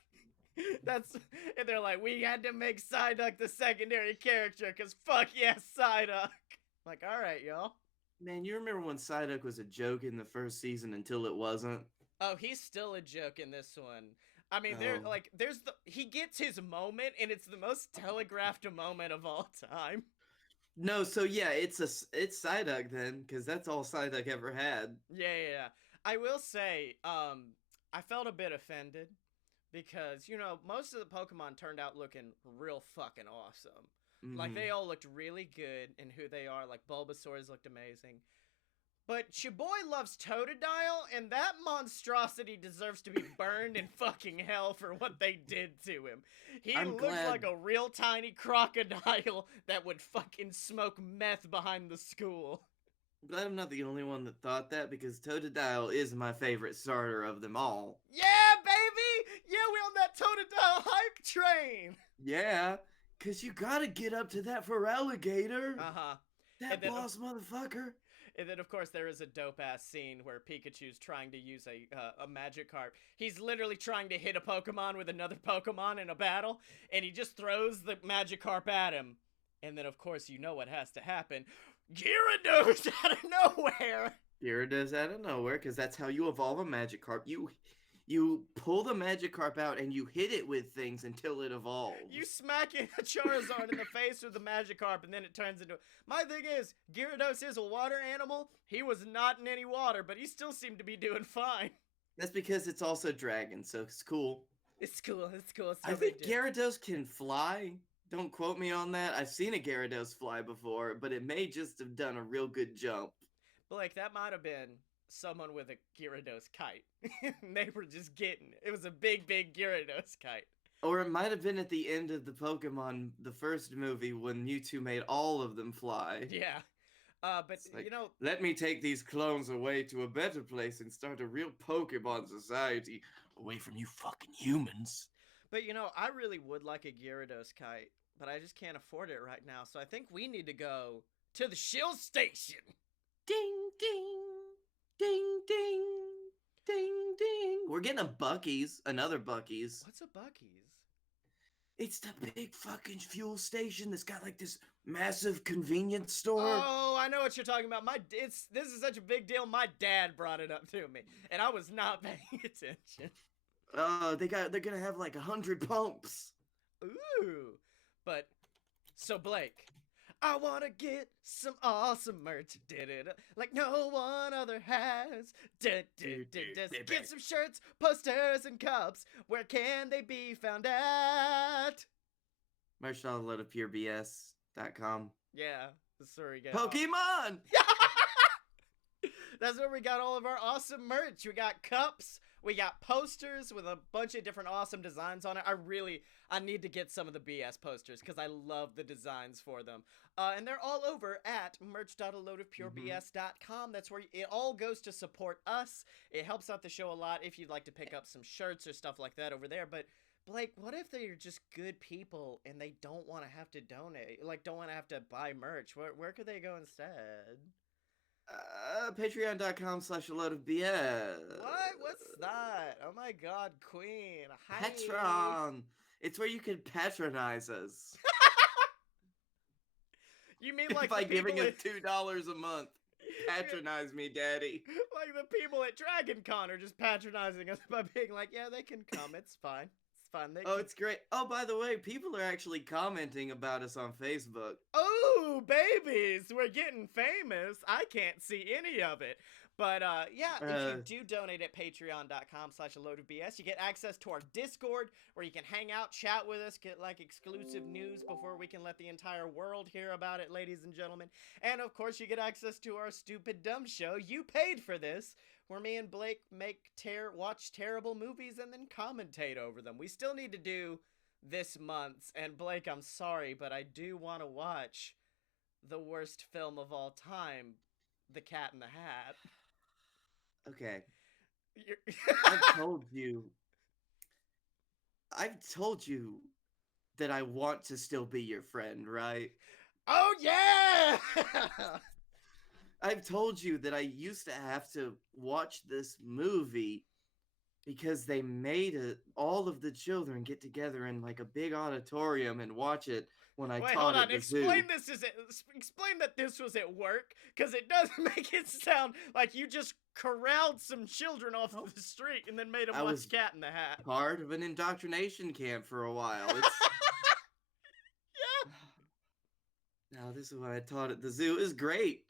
That's and they're like, we had to make Psyduck the secondary character because fuck yes, Psyduck. Like, all right, y'all. Man, you remember when Psyduck was a joke in the first season until it wasn't? Oh, he's still a joke in this one. I mean, Oh. there's the he gets his moment, and it's the most telegraphed moment of all time. No, so yeah, it's Psyduck then, because that's all Psyduck ever had. Yeah, yeah, yeah. I will say, I felt a bit offended because most of the Pokemon turned out looking real fucking awesome. Like Hmm. they all looked really good in who they are. Like Bulbasaur's looked amazing. But Chaboy loves Totodile, and that monstrosity deserves to be burned in fucking hell for what they did to him. He I'm looks glad. like a real tiny crocodile that would fucking smoke meth behind the school. Glad I'm not the only one that thought that because Totodile is my favorite starter of them all. Yeah, baby! Yeah, we're on that Totodile hype train! Yeah, because you gotta get up to that for Alligator. Uh-huh. That And then, boss motherfucker. and then, of course, there is a dope-ass scene where Pikachu's trying to use a Magikarp. He's literally trying to hit a Pokemon with another Pokemon in a battle, and he just throws the Magikarp at him. And then, of course, you know what has to happen. Gyarados out of nowhere! Gyarados out of nowhere, because that's how you evolve a Magikarp. You pull the Magikarp out and you hit it with things until it evolves. You smack a Charizard in the face with the Magikarp, and then it turns into. My thing is, Gyarados is a water animal. He was not in any water, but he still seemed to be doing fine. That's because it's also dragon, so it's cool. It's cool. It's cool. It's I think Gyarados can fly. Don't quote me on that. I've seen a Gyarados fly before, but it may just have done a real good jump. Blake, that might have been someone with a Gyarados kite. They were just getting it. It was a big, big Gyarados kite. Or it might have been at the end of the Pokemon, the first movie, when Mewtwo made all of them fly. Yeah. But It's like, let me take these clones away to a better place and start a real Pokemon society away from you fucking humans. but I really would like a Gyarados kite, but I just can't afford it right now. So I think we need to go to the Shield Station. Ding, ding, ding, ding, ding, ding. We're getting a Bucky's, another Bucky's. What's a Bucky's? It's the big fucking fuel station that's got like this massive convenience store. Oh, I know what you're talking about. This is such a big deal. My dad brought it up to me, and I was not paying attention. They're gonna have like 100 pumps. Ooh, but so Blake, I wanna get some awesome merch. Did it like no one other has. Get some shirts, posters, and cups. Where can they be found at? Merch.loadofpurebs.com. Yeah, that's where we get Pokemon! That's where we got all of our awesome merch. We got cups, we got posters with a bunch of different awesome designs on it. I need to get some of the BS posters because I love the designs for them. And they're all over at merch.aloadofpurebs.com. That's where it all goes to support us. It helps out the show a lot if you'd like to pick up some shirts or stuff like that over there. But Blake, what if they're just good people and they don't want to have to donate, like don't want to have to buy merch? Where could they go instead? Patreon.com/aloadofbs. What? What's that? Oh my god, Queen. Hi. Patreon. It's where you can patronize us You mean like by the people giving us at, $2 a month. Patronize me, daddy. like the people at Dragon Con are just patronizing us by being like, yeah, they can come. It's fine. It's fine. They Oh, can... it's great. Oh, by the way, people are actually commenting about us on Facebook. Oh, babies, we're getting famous. I can't see any of it. But yeah, if you Uh, do donate at patreon.com/a load of BS, you get access to our Discord where you can hang out, chat with us, get like exclusive news before we can let the entire world hear about it, ladies and gentlemen. And of course, you get access to our stupid dumb show. You paid for this, where me and Blake watch terrible movies and then commentate over them. We still need to do this month's, and Blake, I'm sorry, but I do want to watch the worst film of all time, The Cat in the Hat. okay. You're- I've told you. I've told you that I want to still be your friend, right? Oh yeah! I've told you that I used to have to watch this movie because they made it all of the children get together in like a big auditorium and watch it when I Wait, taught hold on. at the zoo. Explain that this was at work, because it does make it sound like you just corralled some children off the street and then made them I watch was Cat in the Hat. Part of an indoctrination camp for a while. It's now this is what I taught at the zoo. It was great.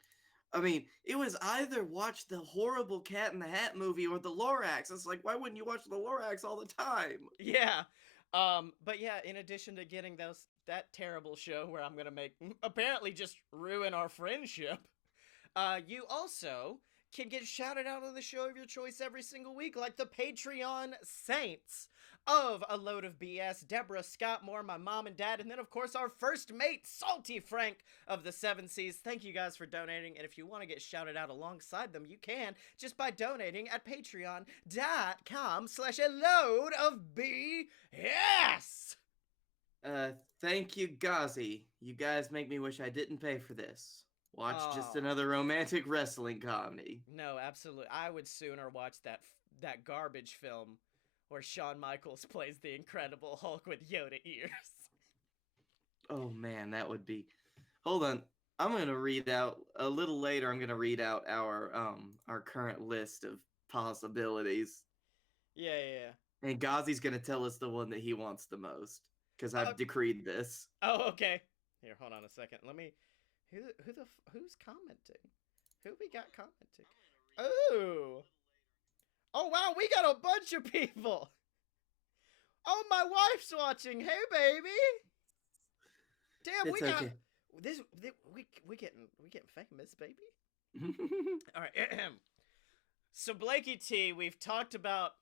I mean, it was either watch the horrible Cat in the Hat movie or the Lorax. It's like, why wouldn't you watch the Lorax all the time? Yeah. But yeah, in addition to getting that terrible show where I'm gonna apparently just ruin our friendship, you also can get shouted out on the show of your choice every single week, like the Patreon Saints of A Load of BS, Deborah, Scott Moore, my mom and dad, and then of course our first mate, Salty Frank of the Seven Seas. Thank you guys for donating, and if you want to get shouted out alongside them, you can just by donating at patreon.com/a-load-of-BS. Thank you, Ghazi. You guys make me wish I didn't pay for this. Watch just Oh. another romantic wrestling comedy. No, absolutely. I would sooner watch that garbage film where Shawn Michaels plays the Incredible Hulk with Yoda ears. Oh man, that would be. Hold on. I'm gonna read out a little later. I'm gonna read out our current list of possibilities, Yeah. and Ghazi's gonna tell us the one that he wants the most because I've decreed this. Oh, okay. Here, hold on a second. Let me. Who's commenting? Who we got commenting? Oh. Oh wow, we got a bunch of people. Oh, my wife's watching. Hey, baby. Damn, It's we got okay. this. We getting famous, baby. All right. So Blakey T, we've talked about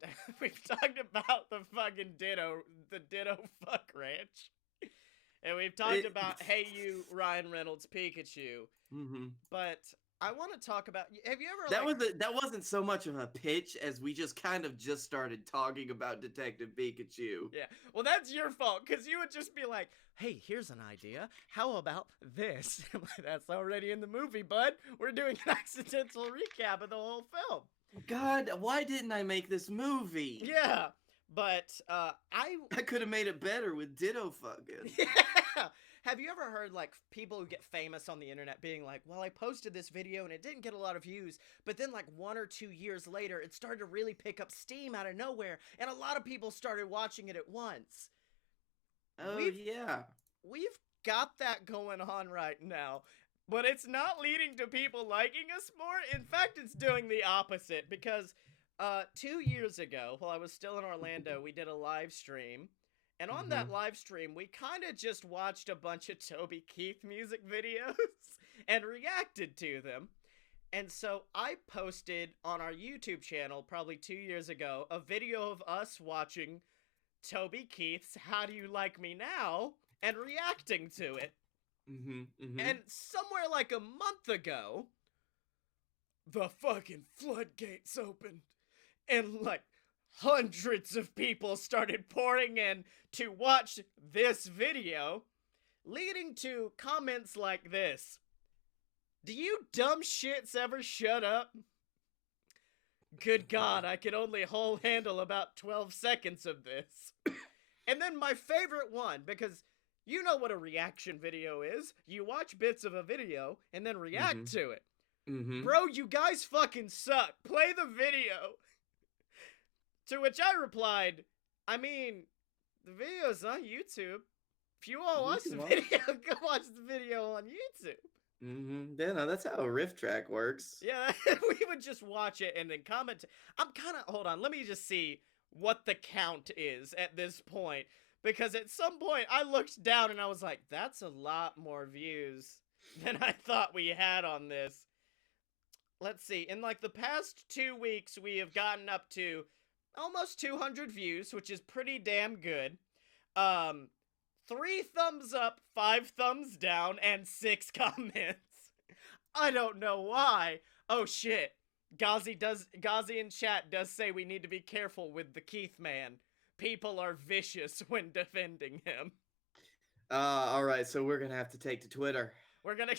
the fucking Ditto fuck ranch, and we've talked about Hey You, Ryan Reynolds, Pikachu. Mm-hmm. But I want to talk about. Have you ever? That wasn't so much of a pitch as we just kind of just started talking about Detective Pikachu. Yeah. Well, that's your fault, because you would just be like, "Hey, here's an idea. How about this?" That's already in the movie, bud. We're doing an accidental recap of the whole film. God, why didn't I make this movie? Yeah, but I could have made it better with Ditto fucking. Yeah. Have you ever heard like people who get famous on the internet being like, "Well, I posted this video and it didn't get a lot of views, but then like 1 or 2 years later, it started to really pick up steam out of nowhere, and a lot of people started watching it at once." Oh yeah. We've got that going on right now, but it's not leading to people liking us more. In fact, it's doing the opposite, because 2 years ago, while I was still in Orlando, we did a live stream. And on that live stream, we kind of just watched a bunch of Toby Keith music videos and reacted to them. And so I posted on our YouTube channel probably 2 years ago a video of us watching Toby Keith's How Do You Like Me Now and reacting to it. And somewhere like a month ago, the fucking floodgates opened, and like hundreds of people started pouring in to watch this video, leading to comments like this: "Do you dumb shits ever shut up? Good God, I could only handle about 12 seconds of this." And then my favorite one, because you know what a reaction video is. You watch bits of a video and then react to it. Bro, you guys fucking suck. Play the video. To which I replied, I mean, the video's on YouTube. If you all watch the video, go watch the video on YouTube. Yeah, no, that's how a riff track works. Yeah, we would just watch it and then comment. I'm kind of hold on. Let me just see what the count is at this point, because at some point I looked down and I was like, "That's a lot more views than I thought we had on this." Let's see. In like the past 2 weeks, we have gotten up to almost 200 views, which is pretty damn good. Um, 3 thumbs up, 5 thumbs down, and 6 comments. I don't know why. Oh shit. Ghazi in chat does say we need to be careful with the Keith man. People are vicious when defending him. All right, so we're gonna have to take to Twitter. We're gonna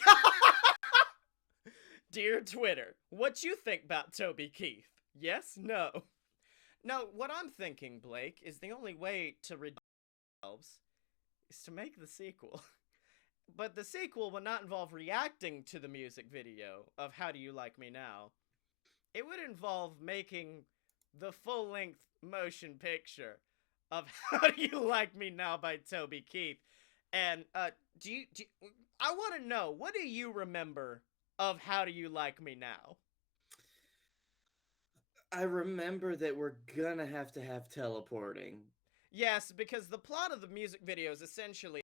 Dear Twitter, what you think about Toby Keith? Yes? No? No, what I'm thinking, Blake, is the only way to redeem ourselves is to make the sequel. But the sequel will not involve reacting to the music video of How Do You Like Me Now. It would involve making the full-length motion picture of How Do You Like Me Now by Toby Keith. And I want to know, what do you remember of How Do You Like Me Now? I remember that we're gonna have to have teleporting. Yes, because the plot of the music video is essentially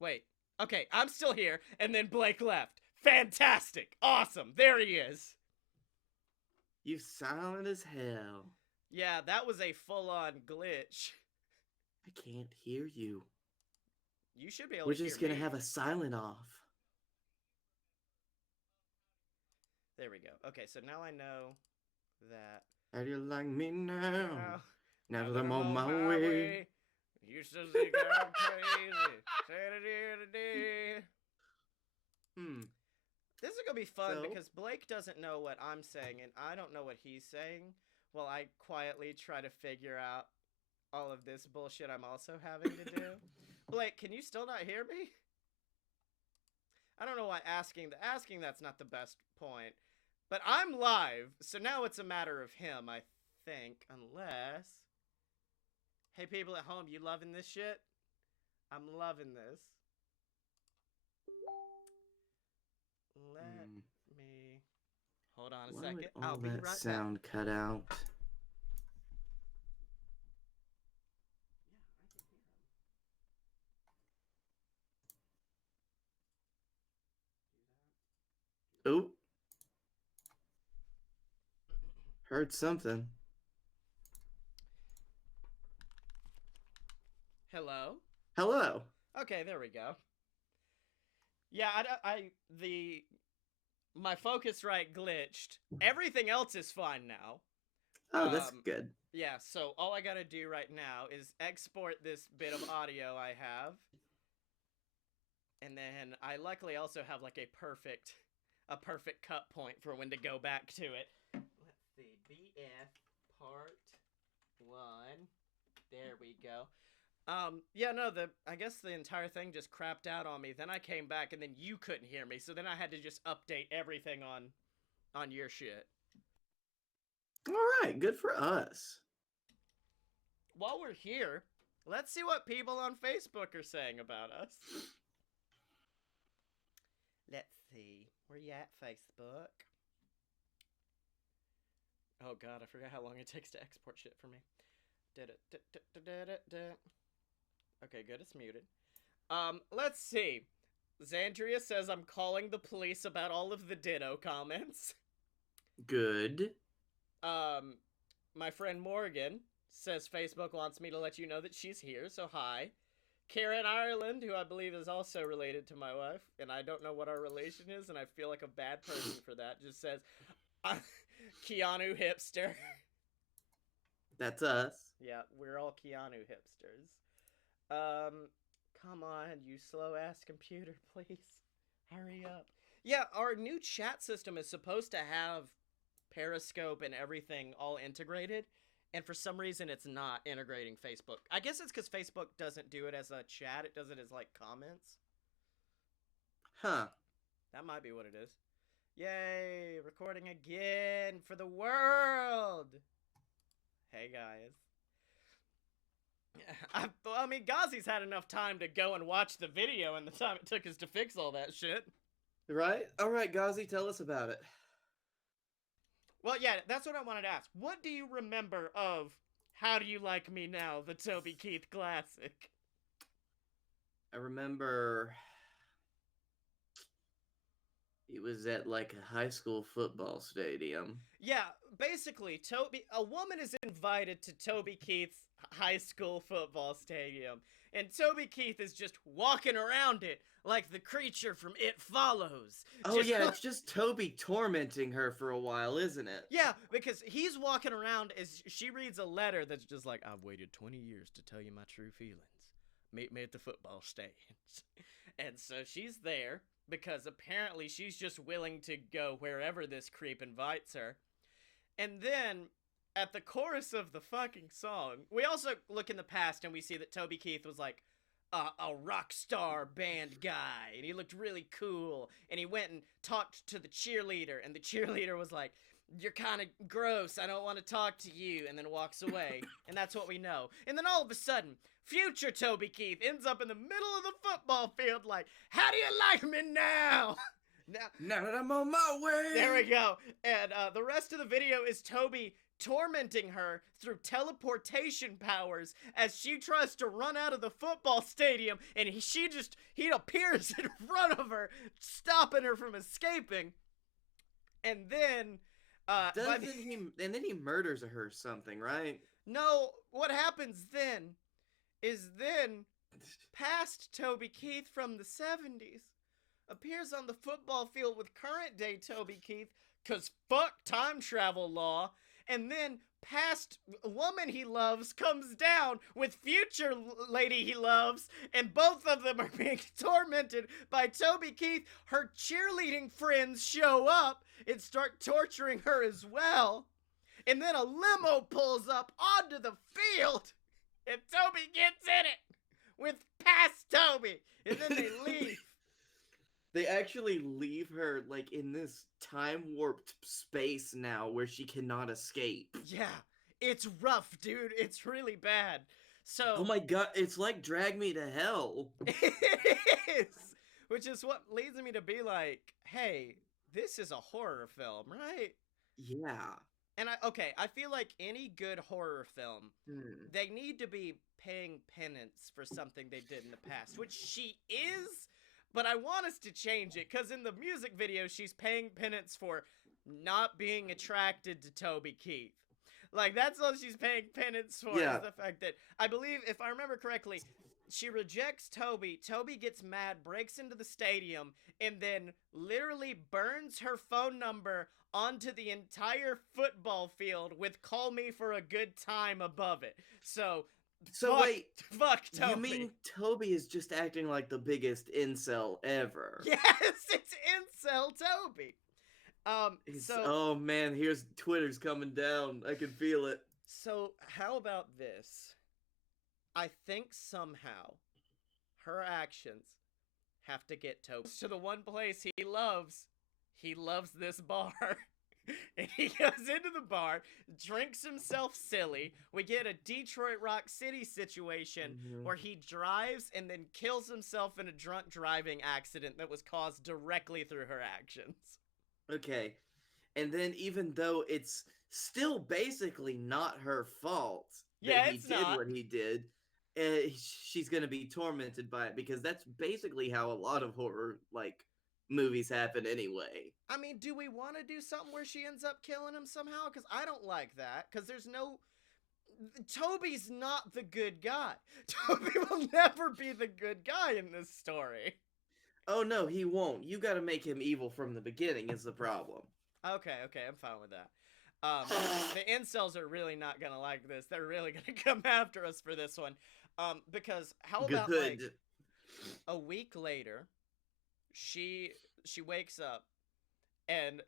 wait. Okay, I'm still here, and then Blake left. Fantastic! Awesome! There he is! You silent as hell. Yeah, that was a full-on glitch. I can't hear you. You should be able We're to hear just gonna me. have a silent off. There we go. Okay, so now I know that. How do you like me now? Now Now that I'm on my way. You still think I'm crazy. Saturday. This is gonna be fun So? because Blake doesn't know what I'm saying and I don't know what he's saying. While I quietly try to figure out all of this bullshit I'm also having to do. Blake, can you still not hear me? I don't know why asking that's not the best point. But I'm live, so now it's a matter of him, I think, unless... Hey people at home, you loving this shit? I'm loving this. Let me... Hold on a second. I'll be right back. Sound cut out. Oh. Heard something. Hello? Hello. Okay, there we go. Yeah, my Focusrite glitched. Everything else is fine now. Oh, that's good. Yeah, so all I gotta do right now is export this bit of audio I have. And then I luckily also have like a perfect cut point for when to go back to it. Let's see, BF part 1. There we go. Yeah, no, I guess the entire thing just crapped out on me. Then I came back and then you couldn't hear me, so then I had to just update everything on your shit. Alright, good for us. While we're here, let's see what people on Facebook are saying about us. Let's see. Where you at, Facebook? Oh god, I forgot how long it takes to export shit for me. Okay, good, it's muted. Let's see. Xandria says I'm calling the police about all of the Ditto comments. Good. My friend Morgan says Facebook wants me to let you know that she's here, so hi. Karen Ireland, who I believe is also related to my wife, and I don't know what our relation is, and I feel like a bad person for that, just says, Keanu hipster. That's us. Yeah, we're all Keanu hipsters. Come on, you slow ass computer, please. Hurry up. Yeah, our new chat system is supposed to have Periscope and everything all integrated, and for some reason it's not integrating Facebook. I guess it's because Facebook doesn't do it as a chat, it does it as like comments. Huh. That might be what it is. Yay, recording again for the world. Hey guys. I mean, Ghazi's had enough time to go and watch the video and the time it took us to fix all that shit. Right? All right, Ghazi, tell us about it. Well, yeah, that's what I wanted to ask. What do you remember of How Do You Like Me Now, the Toby Keith classic? I remember it was at like a high school football stadium. Yeah, basically, a woman is invited to Toby Keith's high school football stadium, and Toby Keith is just walking around it like the creature from It Follows. Oh yeah, it's just Toby tormenting her for a while, isn't it? Yeah, because he's walking around as she reads a letter that's just like, I've waited 20 years to tell you my true feelings. Meet me at the football stands. And so she's there because apparently she's just willing to go wherever this creep invites her. And then at the chorus of the fucking song, we also look in the past and we see that Toby Keith was like a rock star band guy, and he looked really cool, and he went and talked to the cheerleader, and the cheerleader was like, you're kind of gross, I don't want to talk to you, and then walks away. And that's what we know. And then all of a sudden, future Toby Keith ends up in the middle of the football field like, how do you like me now? Now that I'm on my way. There we go. And the rest of the video is Toby tormenting her through teleportation powers as she tries to run out of the football stadium, and he appears in front of her, stopping her from escaping. And then and then he murders her or something, right? No, what happens then is past Toby Keith from the 70s appears on the football field with current day Toby Keith, cause fuck time travel law. And then past woman he loves comes down with future lady he loves, and both of them are being tormented by Toby Keith. Her cheerleading friends show up and start torturing her as well. And then a limo pulls up onto the field, and Toby gets in it with past Toby, and then they leave. They actually leave her, like, in this time-warped space now where she cannot escape. Yeah, it's rough, dude. It's really bad. So... Oh my god, it's like Drag Me to Hell. It is! Which is what leads me to be like, hey, this is a horror film, right? Yeah. And I feel like any good horror film, they need to be paying penance for something they did in the past, which she is... But I want us to change it, because in the music video, she's paying penance for not being attracted to Toby Keith. Like, that's all she's paying penance for, is the fact that, I believe, if I remember correctly, she rejects Toby, Toby gets mad, breaks into the stadium, and then literally burns her phone number onto the entire football field with "Call Me for a Good Time" above it. So wait, fuck Toby. You mean Toby is just acting like the biggest incel ever? Yes, it's incel Toby. Oh man, here's Twitter's coming down. I can feel it. So how about this? I think somehow her actions have to get Toby to the one place he loves. He loves this bar. And he goes into the bar, drinks himself silly. We get a Detroit Rock City situation where he drives and then kills himself in a drunk driving accident that was caused directly through her actions. Okay. And then even though it's still basically not her fault that he did what he did, she's going to be tormented by it, because that's basically how a lot of horror, like, movies happen anyway. I mean, do we want to do something where she ends up killing him somehow? Because I don't like that. Because there's no. Toby's not the good guy. Toby will never be the good guy in this story. Oh no, he won't. You got to make him evil from the beginning. Is the problem? Okay, I'm fine with that. The incels are really not gonna like this. They're really gonna come after us for this one. Because how about like Good. a week later, she wakes up and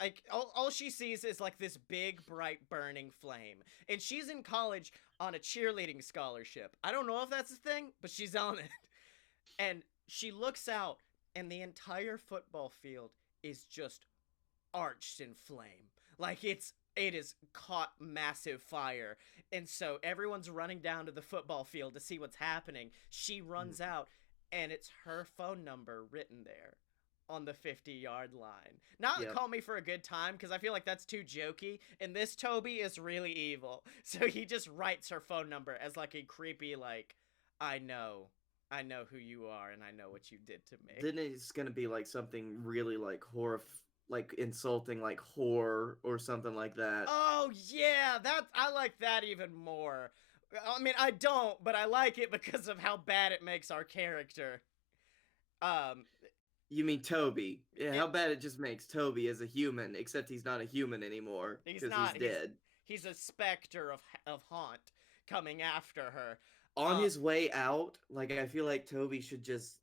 like all she sees is like this big bright burning flame, and she's in college on a cheerleading scholarship. I don't know if that's a thing, but she's on it. And she looks out, and the entire football field is just arched in flame. Like it is caught massive fire. And so everyone's running down to the football field to see what's happening. She runs out, and it's her phone number written there on the 50-yard line. Not Yep. call me for a good time, because I feel like that's too jokey. And this Toby is really evil. So he just writes her phone number as like a creepy, like, I know who you are, and I know what you did to me. Then it's gonna be like something really like horror, like insulting, like horror or something like that. Oh yeah, I like that even more. I mean, I don't, but I like it because of how bad it makes our character. Um, You mean Toby? Yeah, it, how bad it just makes Toby as a human, except he's not a human anymore he's because not. he's dead. He's a specter of haunt coming after her. On his way out, like I feel like Toby should just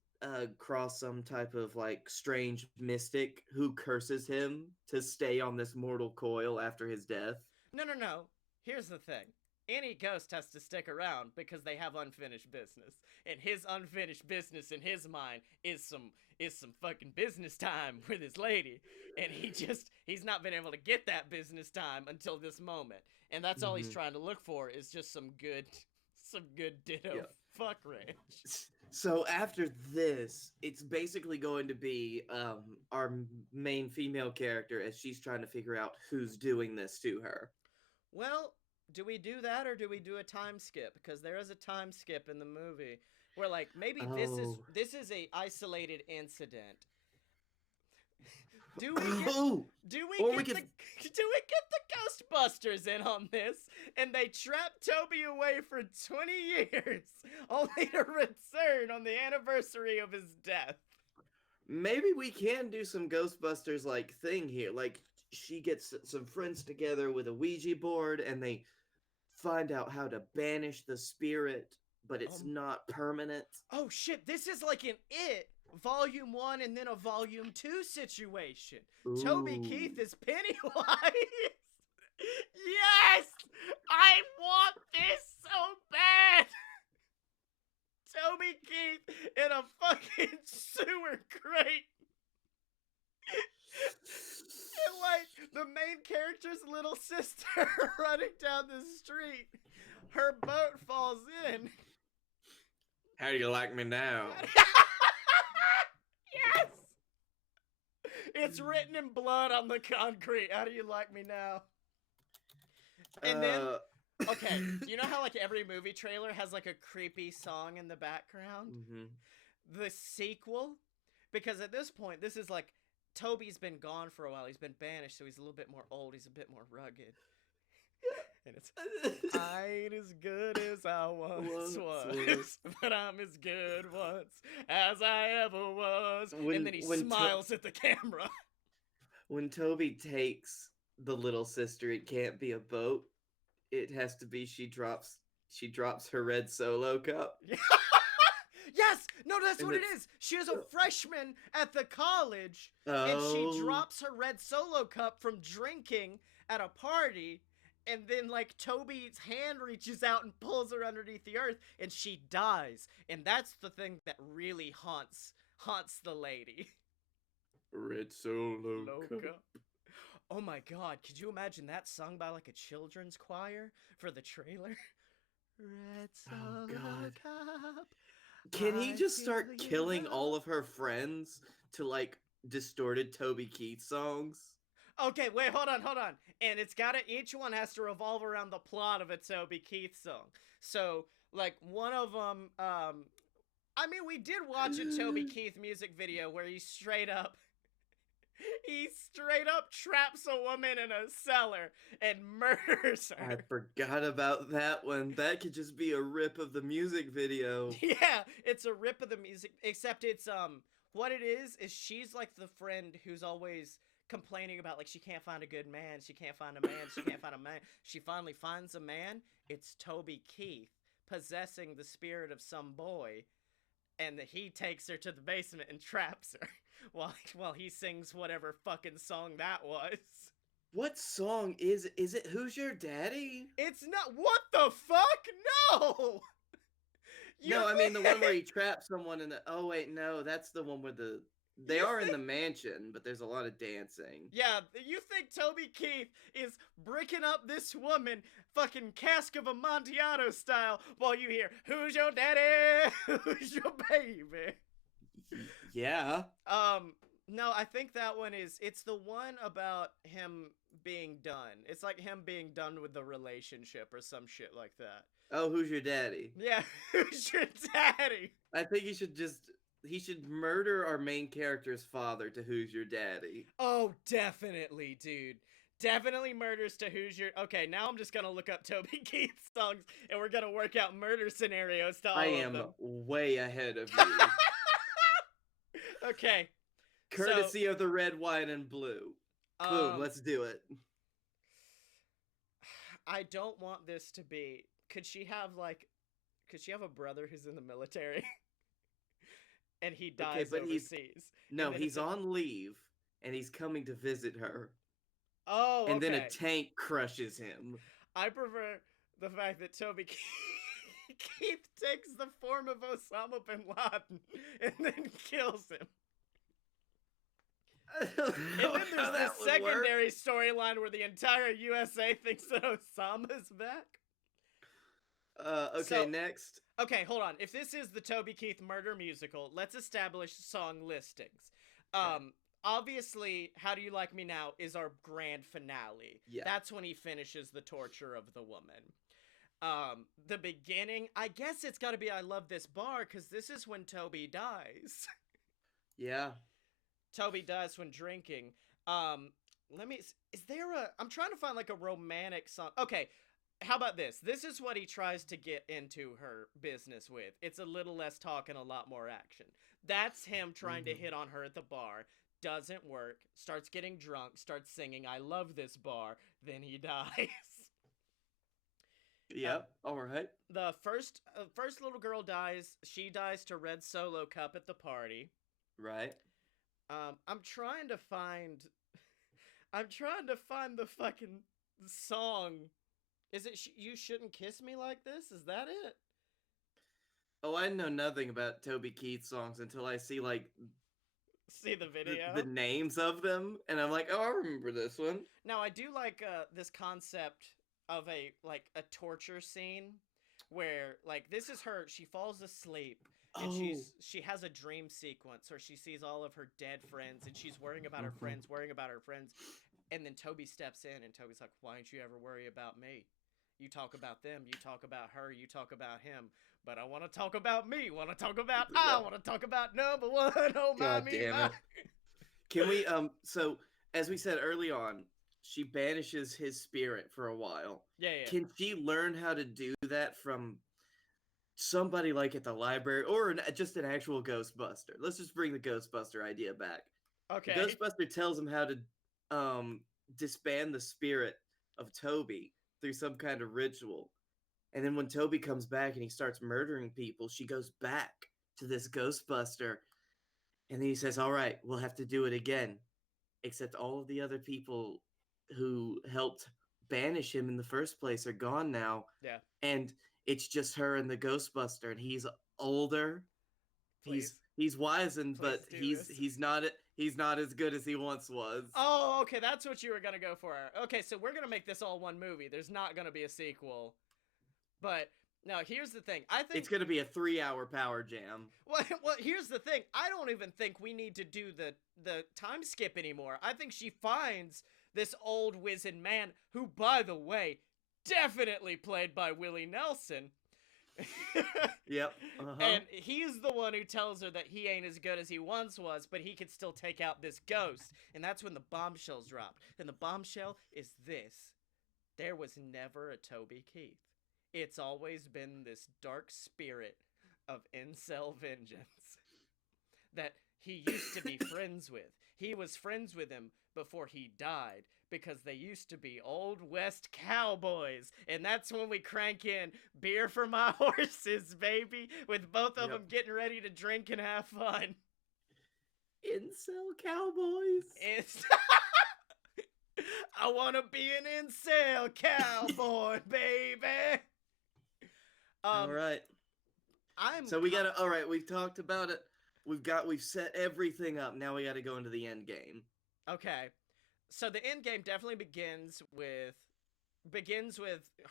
cross some type of like strange mystic who curses him to stay on this mortal coil after his death. No. Here's the thing. Any ghost has to stick around because they have unfinished business. And his unfinished business in his mind is some fucking business time with his lady. And he's not been able to get that business time until this moment. And that's all he's trying to look for is just some good ditto fuck ranch. So after this, it's basically going to be our main female character as she's trying to figure out who's doing this to her. Well, do we do that or do we do a time skip? Because there is a time skip in the movie where like maybe this is a isolated incident. Do we get the Ghostbusters in on this, and they trap Toby away for 20 years, only to return on the anniversary of his death? Maybe we can do some Ghostbusters like thing here. Like she gets some friends together with a Ouija board, and they find out how to banish the spirit, but it's not permanent. Oh shit! This is like an It Volume 1 and then a Volume 2 situation. Ooh. Toby Keith is Pennywise. Yes! I want this so bad! Toby Keith in a fucking sewer grate. And like the main character's little sister running down the street. Her boat falls in. How do you like me now? Yes! It's written in blood on the concrete. How do you like me now? And then, okay, you know how like every movie trailer has like a creepy song in the background? Mm-hmm. The sequel, because at this point, this is like, Toby's been gone for a while. He's been banished, so he's a little bit more old. He's a bit more rugged. And it's, I ain't as good as I once was, but I'm as good once as I ever was. And then he smiles at the camera. When Toby takes the little sister, it can't be a boat. It has to be she drops her red Solo cup. Yes! No, that's what it is. She is a freshman at the college, and she drops her red Solo cup from drinking at a party. And then, like, Toby's hand reaches out and pulls her underneath the earth, and she dies. And that's the thing that really haunts the lady. Red Solo cup. Oh my god, could you imagine that sung by, like, a children's choir for the trailer? Red Solo cup. Can he just start killing all of her friends to, like, distorted Toby Keith songs? Okay, wait, hold on. And each one has to revolve around the plot of a Toby Keith song. So, like, one of them, I mean, we did watch a Toby Keith music video where he straight up traps a woman in a cellar and murders I her. forgot about that one. That could just be a rip of the music video. Yeah, it's a rip of the music, except it's what it is she's like the friend who's always complaining about like she can't find a good man, she can't find a man, she can't find a man. She finally finds a man. It's Toby Keith possessing the spirit of some boy, and he takes her to the basement and traps her while he sings whatever fucking song that was. What song is it? Is it Who's Your Daddy? It's not. What the fuck? No. No, I mean the one where he traps someone in the. Oh wait, no, that's the one where they are in the mansion, but there's a lot of dancing. Yeah, you think Toby Keith is bricking up this woman fucking Cask of Amontillado style while you hear, "Who's your daddy? Who's your baby?" Yeah. No, I think that one it's the one about him being done. It's like him being done with the relationship or some shit like that. Oh, Who's Your Daddy? Yeah, who's your daddy? I think he should murder our main character's father to Who's Your Daddy. Oh, definitely, dude. Definitely murders to Who's Your... Okay, now I'm just gonna look up Toby Keith songs, and we're gonna work out murder scenarios to all of them. I am way ahead of you. Okay. Courtesy of the red, white, and blue. Boom, let's do it. I don't want this to be... Could she have a brother who's in the military? And he dies overseas. No, he's on leave, and he's coming to visit her. Oh, okay. And then a tank crushes him. I prefer the fact that Toby Keith takes the form of Osama bin Laden and then kills him. And then there's this secondary storyline where the entire USA thinks that Osama's back. Okay, next. Okay, hold on. If this is the Toby Keith murder musical, let's establish song listings. Obviously, How Do You Like Me Now is our grand finale. Yeah. That's when he finishes the torture of the woman. The beginning, I guess it's got to be I Love This Bar, because this is when Toby dies. Yeah. Toby dies when drinking. I'm trying to find like a romantic song. Okay, how about this? This is what he tries to get into her business with. It's a little less talk and a lot more action. That's him trying to hit on her at the bar. Doesn't work. Starts getting drunk. Starts singing, I love this bar. Then he dies. Yep. All right. The first little girl dies. She dies to Red Solo Cup at the party. Right. I'm trying to find the fucking song. Is it You Shouldn't Kiss Me Like This? Is that it? Oh, I know nothing about Toby Keith songs until I see see the video, the names of them, and I'm like, oh, I remember this one. Now I do like this concept of a torture scene where this is her. She falls asleep. And she has a dream sequence where she sees all of her dead friends, and she's worrying about her friends, and then Toby steps in, and Toby's like, why don't you ever worry about me? You talk about them, you talk about her, you talk about him, but I want to talk about me, I want to talk about number one, oh my me. God damn it. Can we, so, as we said early on, she banishes his spirit for a while. Yeah. Can she learn how to do that from somebody like at the library, or just an actual Ghostbuster? Let's just bring the Ghostbuster idea back. Okay. The Ghostbuster tells him how to disband the spirit of Toby through some kind of ritual. And then when Toby comes back and he starts murdering people, she goes back to this Ghostbuster. And then he says, all right, we'll have to do it again. Except all of the other people who helped banish him in the first place are gone now. Yeah. And it's just her and the Ghostbuster, and he's older. Please. He's wizened, but he's not as good as he once was. Oh, okay, that's what you were gonna go for. Okay, so we're gonna make this all one movie. There's not gonna be a sequel. But no, here's the thing. I think it's gonna be a 3-hour power jam. Well, here's the thing. I don't even think we need to do the time skip anymore. I think she finds this old wizened man who, by the way, definitely played by Willie Nelson, Yep. Uh-huh. And he's the one who tells her that he ain't as good as he once was, but he could still take out this ghost. And that's when the bombshell's dropped. And the bombshell is this: there was never a Toby Keith. It's always been this dark spirit of incel vengeance that he used to be friends with. He was friends with him before he died because they used to be Old West cowboys. And that's when we crank in Beer for My Horses, baby, with both of Yep. them getting ready to drink and have fun. Incel cowboys. It's I want to be an incel cowboy, baby. All Um, right. I'm So we gotta. All right. We've talked about it. We've set everything up. Now we got to go into the end game. okay. So the end game definitely begins with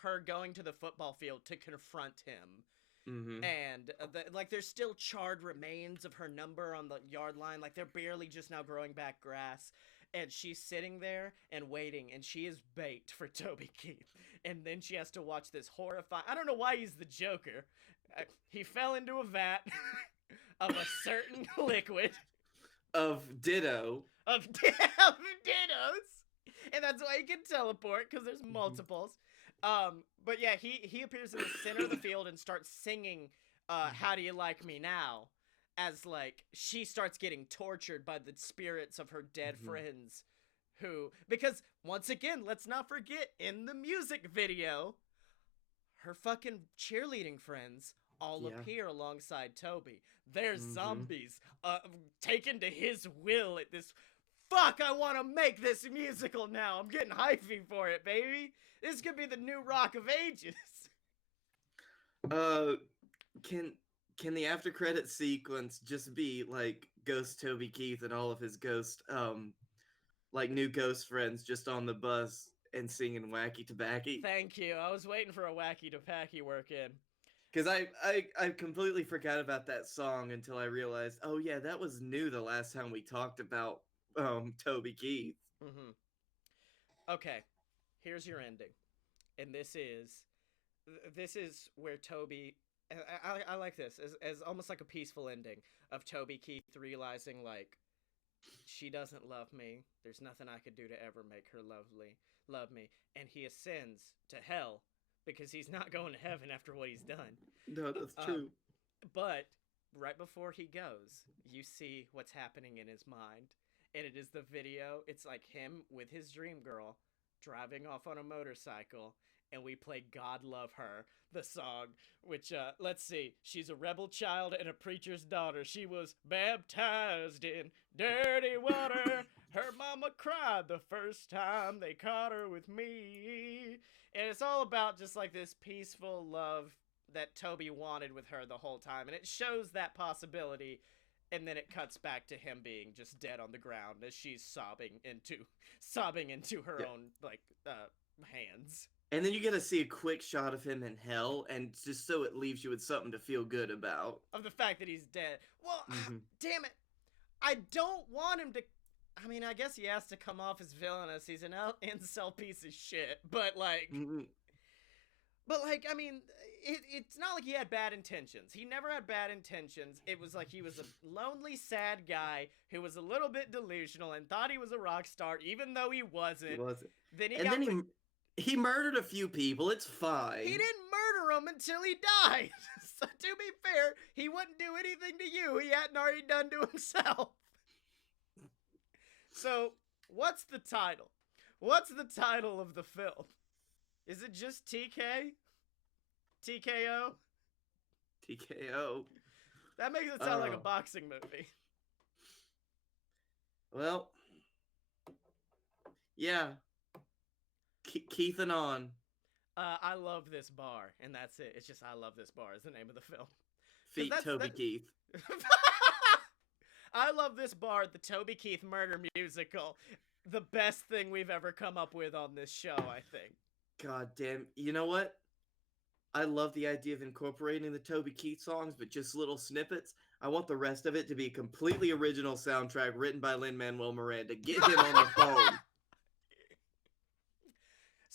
her going to the football field to confront him. Mm-hmm. And like there's still charred remains of her number on the yard line, like they're barely just now growing back grass, and she's sitting there and waiting, and she is bait for Toby Keith. And then she has to watch this horrifying, I don't know why he's the Joker. He fell into a vat of a certain liquid Of Ditto. of dittos, and that's why he can teleport, because there's multiples. But yeah, he appears in the center of the field and starts singing "How Do You Like Me Now," as like she starts getting tortured by the spirits of her dead friends, who, because once again, let's not forget, in the music video, her fucking cheerleading friends all Yeah. appear alongside Toby. They're zombies, taken to his will at this. Fuck, I want to make this musical now. I'm getting hyphy for it, baby. This could be the new Rock of Ages. Can the after credit sequence just be like Ghost Toby Keith and all of his ghost like new ghost friends just on the bus and singing Wacky Tobacco? Thank you. I was waiting for a Wacky Tobacco work in. Because I completely forgot about that song until I realized, oh yeah, that was new the last time we talked about Toby Keith. Mm-hmm. Okay, here's your ending, and this is where Toby. I like this as almost like a peaceful ending of Toby Keith realizing, like, she doesn't love me. There's nothing I could do to ever make her love me, and he ascends to hell because he's not going to heaven after what he's done. No, that's true. But right before he goes, you see what's happening in his mind. And it is the video. It's like him with his dream girl driving off on a motorcycle. And we play God Love Her, the song, which, let's see. She's a rebel child and a preacher's daughter. She was baptized in dirty water. Her mama cried the first time they caught her with me. And it's all about just like this peaceful love that Toby wanted with her the whole time. And it shows that possibility. And then it cuts back to him being just dead on the ground as she's sobbing into her own, like, hands. And then you get to see a quick shot of him in hell, and just so it leaves you with something to feel good about. Of the fact that he's dead. Well, damn it. I don't want him to. I mean, I guess he has to come off as villainous. He's an incel piece of shit. But, like. But, like, I mean, it's not like he had bad intentions. He never had bad intentions. It was like he was a lonely, sad guy who was a little bit delusional and thought he was a rock star, even though he wasn't. He wasn't. Then he murdered a few people. It's fine. He didn't murder him until he died. So, to be fair, he wouldn't do anything to you he hadn't already done to himself. So, what's the title? What's the title of the film? Is it just TK? TKO? TKO. That makes it sound like a boxing movie. Well, yeah. Keith and on. I love this bar, and that's it. It's just I love this bar is the name of the film. Feet Toby Keith. I love this bar, the Toby Keith murder musical. The best thing we've ever come up with on this show, I think. God damn. You know what? I love the idea of incorporating the Toby Keith songs, but just little snippets. I want the rest of it to be a completely original soundtrack written by Lin-Manuel Miranda. Get him on the phone.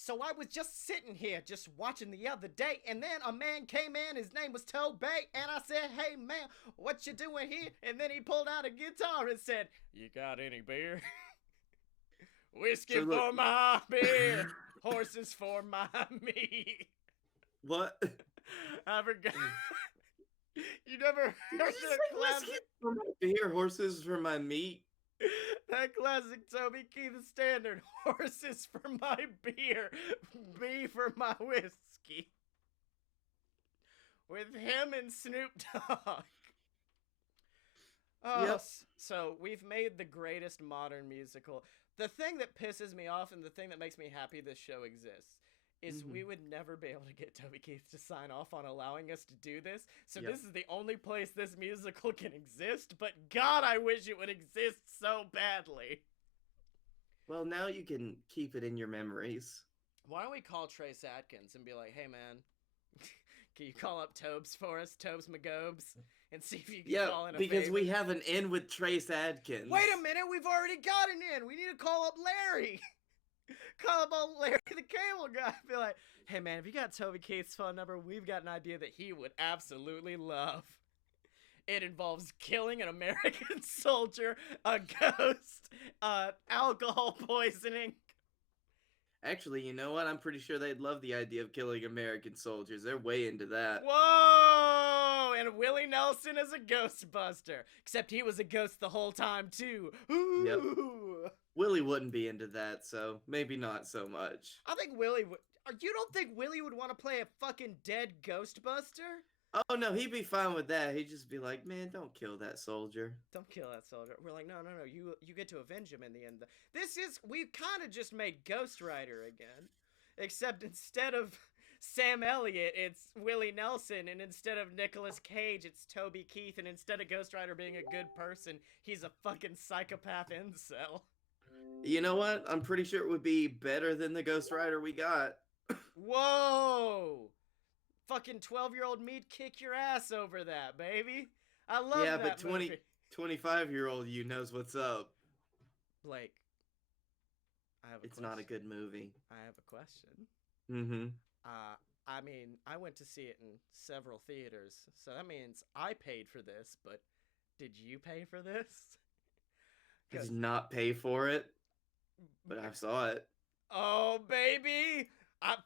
So I was just sitting here, just watching the other day, and then a man came in. His name was Tobey, and I said, "Hey man, what you doing here?" And then he pulled out a guitar and said, "You got any beer? Whiskey So look, for my beer, horses for my meat." what? I forgot. You never Did heard you that say whiskey classic? for my beer, horses for my meat? That classic Toby Keith standard. Horses for my beer, me for my whiskey. With him and Snoop Dogg. Oh, Yep. so we've made the greatest modern musical. The thing that pisses me off and the thing that makes me happy this show exists is we would never be able to get Toby Keith to sign off on allowing us to do this. So Yep. this is the only place this musical can exist, but God, I wish it would exist so badly. Well, now you can keep it in your memories. Why don't we call Trace Adkins and be like, "Hey man, can you call up Tobes for us, Tobes McGobes, and see if you can Yeah, call in a because favor?" we have an in with Trace Adkins. Wait a minute, we've already got an in. We need to call up Larry. Call up old Larry the Cable Guy. Be like, "Hey man, if you got Toby Keith's phone number, we've got an idea that he would absolutely love. It involves killing an American soldier, a ghost, alcohol poisoning." Actually, you know what? I'm pretty sure they'd love the idea of killing American soldiers. They're way into that. Whoa! And Willie Nelson is a Ghostbuster. Except he was a ghost the whole time, too. Ooh! Yep. Willie wouldn't be into that, so maybe not so much. I think Willie would. You don't think Willie would want to play a fucking dead Ghostbuster? Oh no, he'd be fine with that. He'd just be like, "Man, don't kill that soldier." Don't kill that soldier. We're like, no. You get to avenge him in the end. We kind of just made Ghost Rider again. Except instead of Sam Elliott, it's Willie Nelson. And instead of Nicolas Cage, it's Toby Keith. And instead of Ghost Rider being a good person, he's a fucking psychopath incel. You know what? I'm pretty sure it would be better than the Ghost Rider we got. Whoa! Fucking 12-year-old me'd kick your ass over that, baby. I love Yeah, that but movie. 25-year-old you knows what's up. Blake, I have a It's question. not a good movie. I have a question. Mm-hmm. I mean, I went to see it in several theaters, so that means I paid for this, but did you pay for this? I did not pay for it, but I saw it. Oh, baby!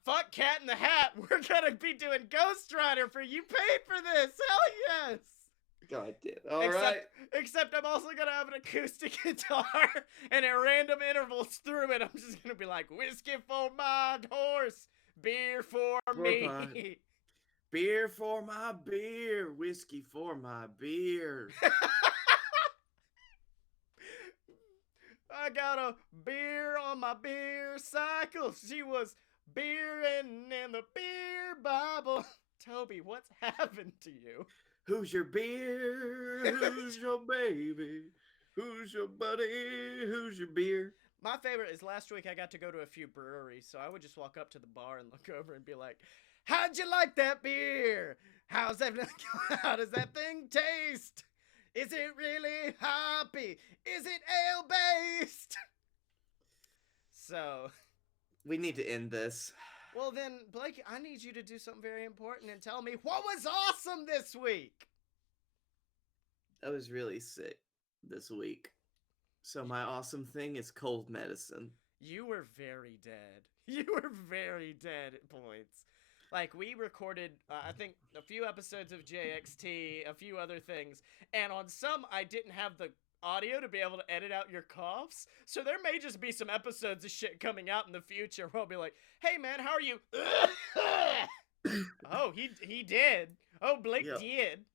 Fuck Cat in the Hat! We're gonna be doing Ghost Rider for you paid for this! Hell yes! God damn. All right. Except I'm also gonna have an acoustic guitar, and at random intervals through it, I'm just gonna be like, "Whiskey for my horse, beer for me." Beer for my beer, whiskey for my beer. I got a beer on my beer cycle. She was beering in the beer Bible. Toby, what's happened to you? Who's your beer? Who's your baby? Who's your buddy? Who's your beer? My favorite is last week I got to go to a few breweries, so I would just walk up to the bar and look over and be like, "How'd you like that beer? How does that thing taste? Is it really hoppy? Is it ale-based?" So, we need to end this. Well then, Blake, I need you to do something very important and tell me what was awesome this week. I was really sick this week. So my awesome thing is cold medicine. You were very dead. You were very dead at points. Like, we recorded, I think, a few episodes of JXT, a few other things, and on some, I didn't have the audio to be able to edit out your coughs, so there may just be some episodes of shit coming out in the future where I'll be like, "Hey, man, how are you?" Oh, he did. Oh, Blake did.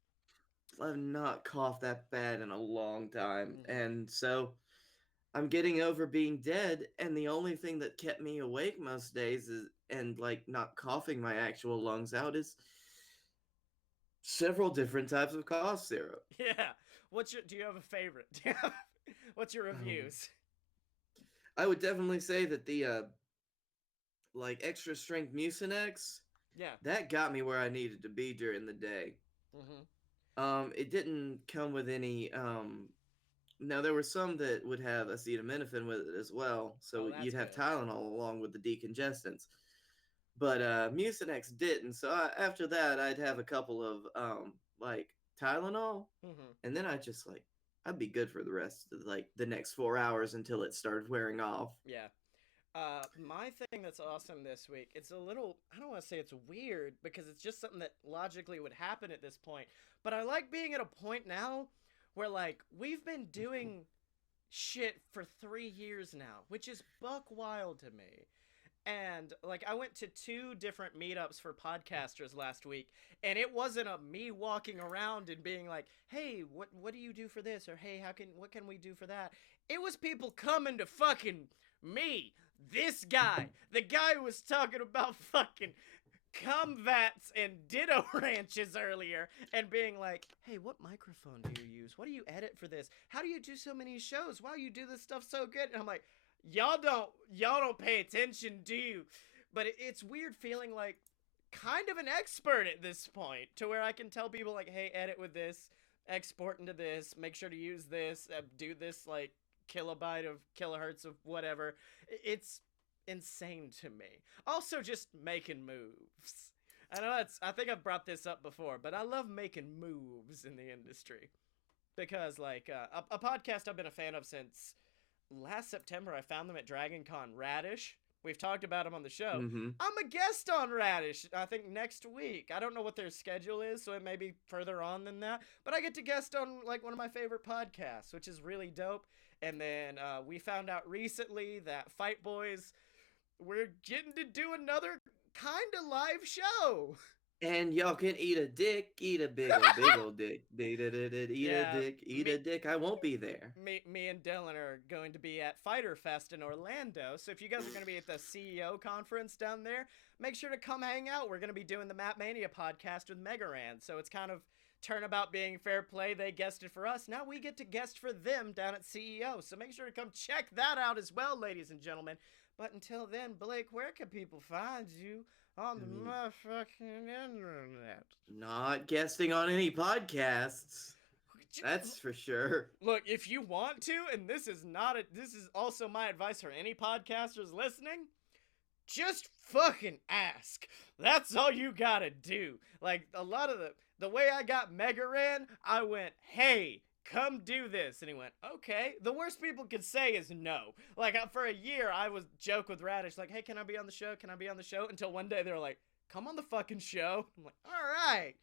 I've not coughed that bad in a long time, and so I'm getting over being dead, and the only thing that kept me awake most days is, and like not coughing my actual lungs out, is several different types of cough syrup. Yeah. Do you have a favorite? What's your reviews? I would definitely say that the like extra strength Mucinex, that got me where I needed to be during the day. It didn't come with any Now there were some that would have acetaminophen with it as well, Oh, so that's you'd have good. Tylenol along with the decongestants. But Mucinex didn't. So after that, I'd have a couple of like Tylenol, Hmm. and then I'd be good for the rest of like the next 4 hours until it started wearing off. Yeah. My thing that's awesome this week, it's a little, I don't want to say it's weird because it's just something that logically would happen at this point. But I like being at a point now where, like, we've been doing shit for 3 years now, which is buck wild to me. And like I went to two different meetups for podcasters last week, and it wasn't a me walking around and being like, "Hey, what do you do for this?" or "Hey, how can what can we do for that?" It was people coming to fucking me. This guy, the guy who was talking about fucking cum vats and ditto ranches earlier, and being like, "Hey, what microphone do you use? What do you edit for this? How do you do so many shows? Wow, you do this stuff so good." And I'm like, y'all don't pay attention, do you? But it's weird feeling like kind of an expert at this point, to where I can tell people like, "Hey, edit with this, export into this, make sure to use this, do this like kilobyte of kilohertz of whatever." It's insane to me. Also, just making moves. I know I think I've brought this up before, but I love making moves in the industry because, like, a podcast I've been a fan of since last September. I found them at Dragon Con. Radish. We've talked about them on the show. Mm-hmm. I'm a guest on Radish, I think, next week. I don't know what their schedule is, so it may be further on than that. But I get to guest on, like, one of my favorite podcasts, which is really dope. And then we found out recently that Fight Boys, we're getting to do another kind of live show. And y'all can eat a dick, eat a big old dick, eat a Yeah, dick, eat me, a dick. I won't be there. me and Dylan are going to be at Fighter Fest in Orlando. So if you guys are going to be at the CEO conference down there, make sure to come hang out. We're going to be doing the Matt Mania podcast with Megaran. So it's kind of turnabout being fair play. They guested for us. Now we get to guest for them down at CEO. So make sure to come check that out as well, ladies and gentlemen. But until then, Blake, where can people find you on the I mean, motherfucking internet? not guesting on any podcasts. That's for sure. Look, if you want to, and this is also my advice for any podcasters listening, just fucking ask. That's all you gotta do. Like a lot of the way I got Megaran, I went, "Hey, come do this," and he went, "Okay." The worst people could say is no. Like for a year, I was joke with Radish, like, "Hey, can I be on the show? Can I be on the show?" Until one day they were like, "Come on the fucking show." I'm like, "All right."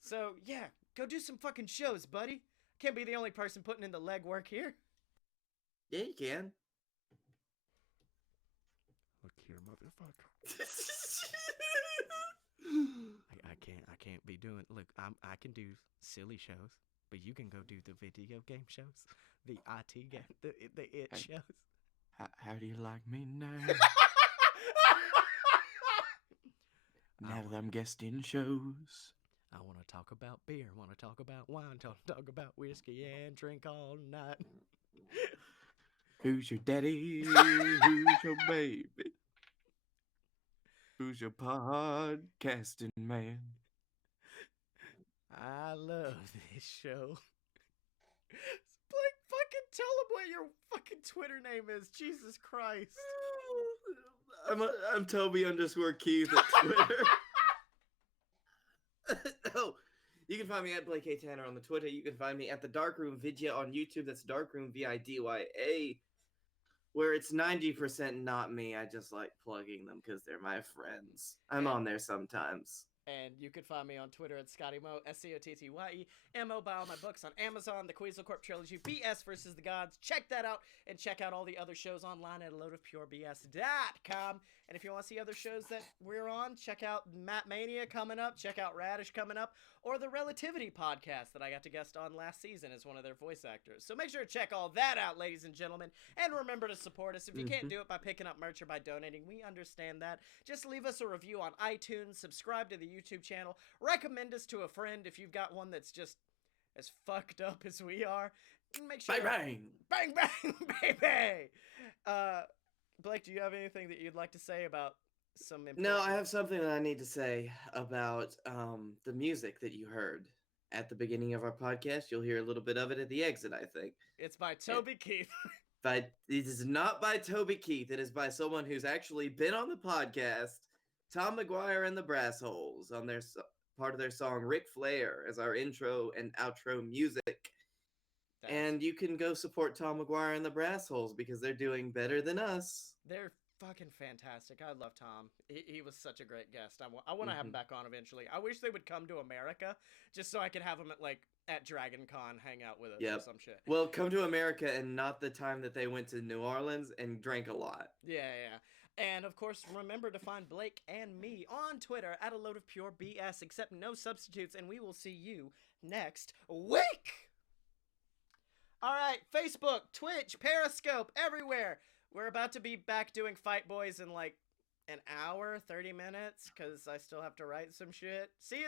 So yeah, go do some fucking shows, buddy. Can't be the only person putting in the legwork here. Yeah, you can. Look here, motherfucker. I can't be doing. Look, I can do silly shows, but you can go do the video game shows, the IT game, the it Hey, shows. how do you like me now? Now that I'm guesting shows. I want to talk about beer. Want to talk about wine. Talk about whiskey and drink all night. Who's your daddy? Who's your baby? Who's your podcasting man? I love this show. Blake, fucking tell him what your fucking Twitter name is. Jesus Christ. I'm Toby _ Keith at Twitter. Oh, you can find me at Blake A. Tanner on the Twitter. You can find me at the Darkroom Vidya on YouTube. That's Darkroom VIDYA, where it's 90% not me. I just like plugging them because they're my friends. I'm on there sometimes. And you can find me on Twitter at ScottyMo, SCOTTYEMO. Buy all my books on Amazon, the Queasel Corp trilogy, BS versus the Gods. Check that out, and check out all the other shows online at loadofpurebs.com. And if you want to see other shows that we're on, check out Matt Mania coming up, check out Radish coming up, or the Relativity podcast that I got to guest on last season as one of their voice actors. So make sure to check all that out, ladies and gentlemen. And remember to support us. If you can't do it by picking up merch or by donating, we understand that. Just leave us a review on iTunes, subscribe to the YouTube channel, recommend us to a friend if you've got one that's just as fucked up as we are. Make sure Bang, bang! bang bang baby. Blake, do you have anything that you'd like to say about some important... No, I have something that I need to say about the music that you heard. at the beginning of our podcast. You'll hear a little bit of it at the exit, I think. It's by Toby Keith. But it is not by Toby Keith. It is by someone who's actually been on the podcast, Tom McGuire and the Brass Holes, on their part of their song Ric Flair as our intro and outro music. And you can go support Tom McGuire and the Brass Holes because they're doing better than us. They're fucking fantastic. I love Tom. He was such a great guest. I want to have him back on eventually. I wish they would come to America just so I could have him at Dragon Con hang out with us or some shit. Well, come to America and not the time that they went to New Orleans and drank a lot. Yeah. And of course, remember to find Blake and me on Twitter at a load of pure BS, except no substitutes, and we will see you next week. All right, Facebook, Twitch, Periscope, everywhere. We're about to be back doing Fight Boys in like an hour, 30 minutes, because I still have to write some shit. See you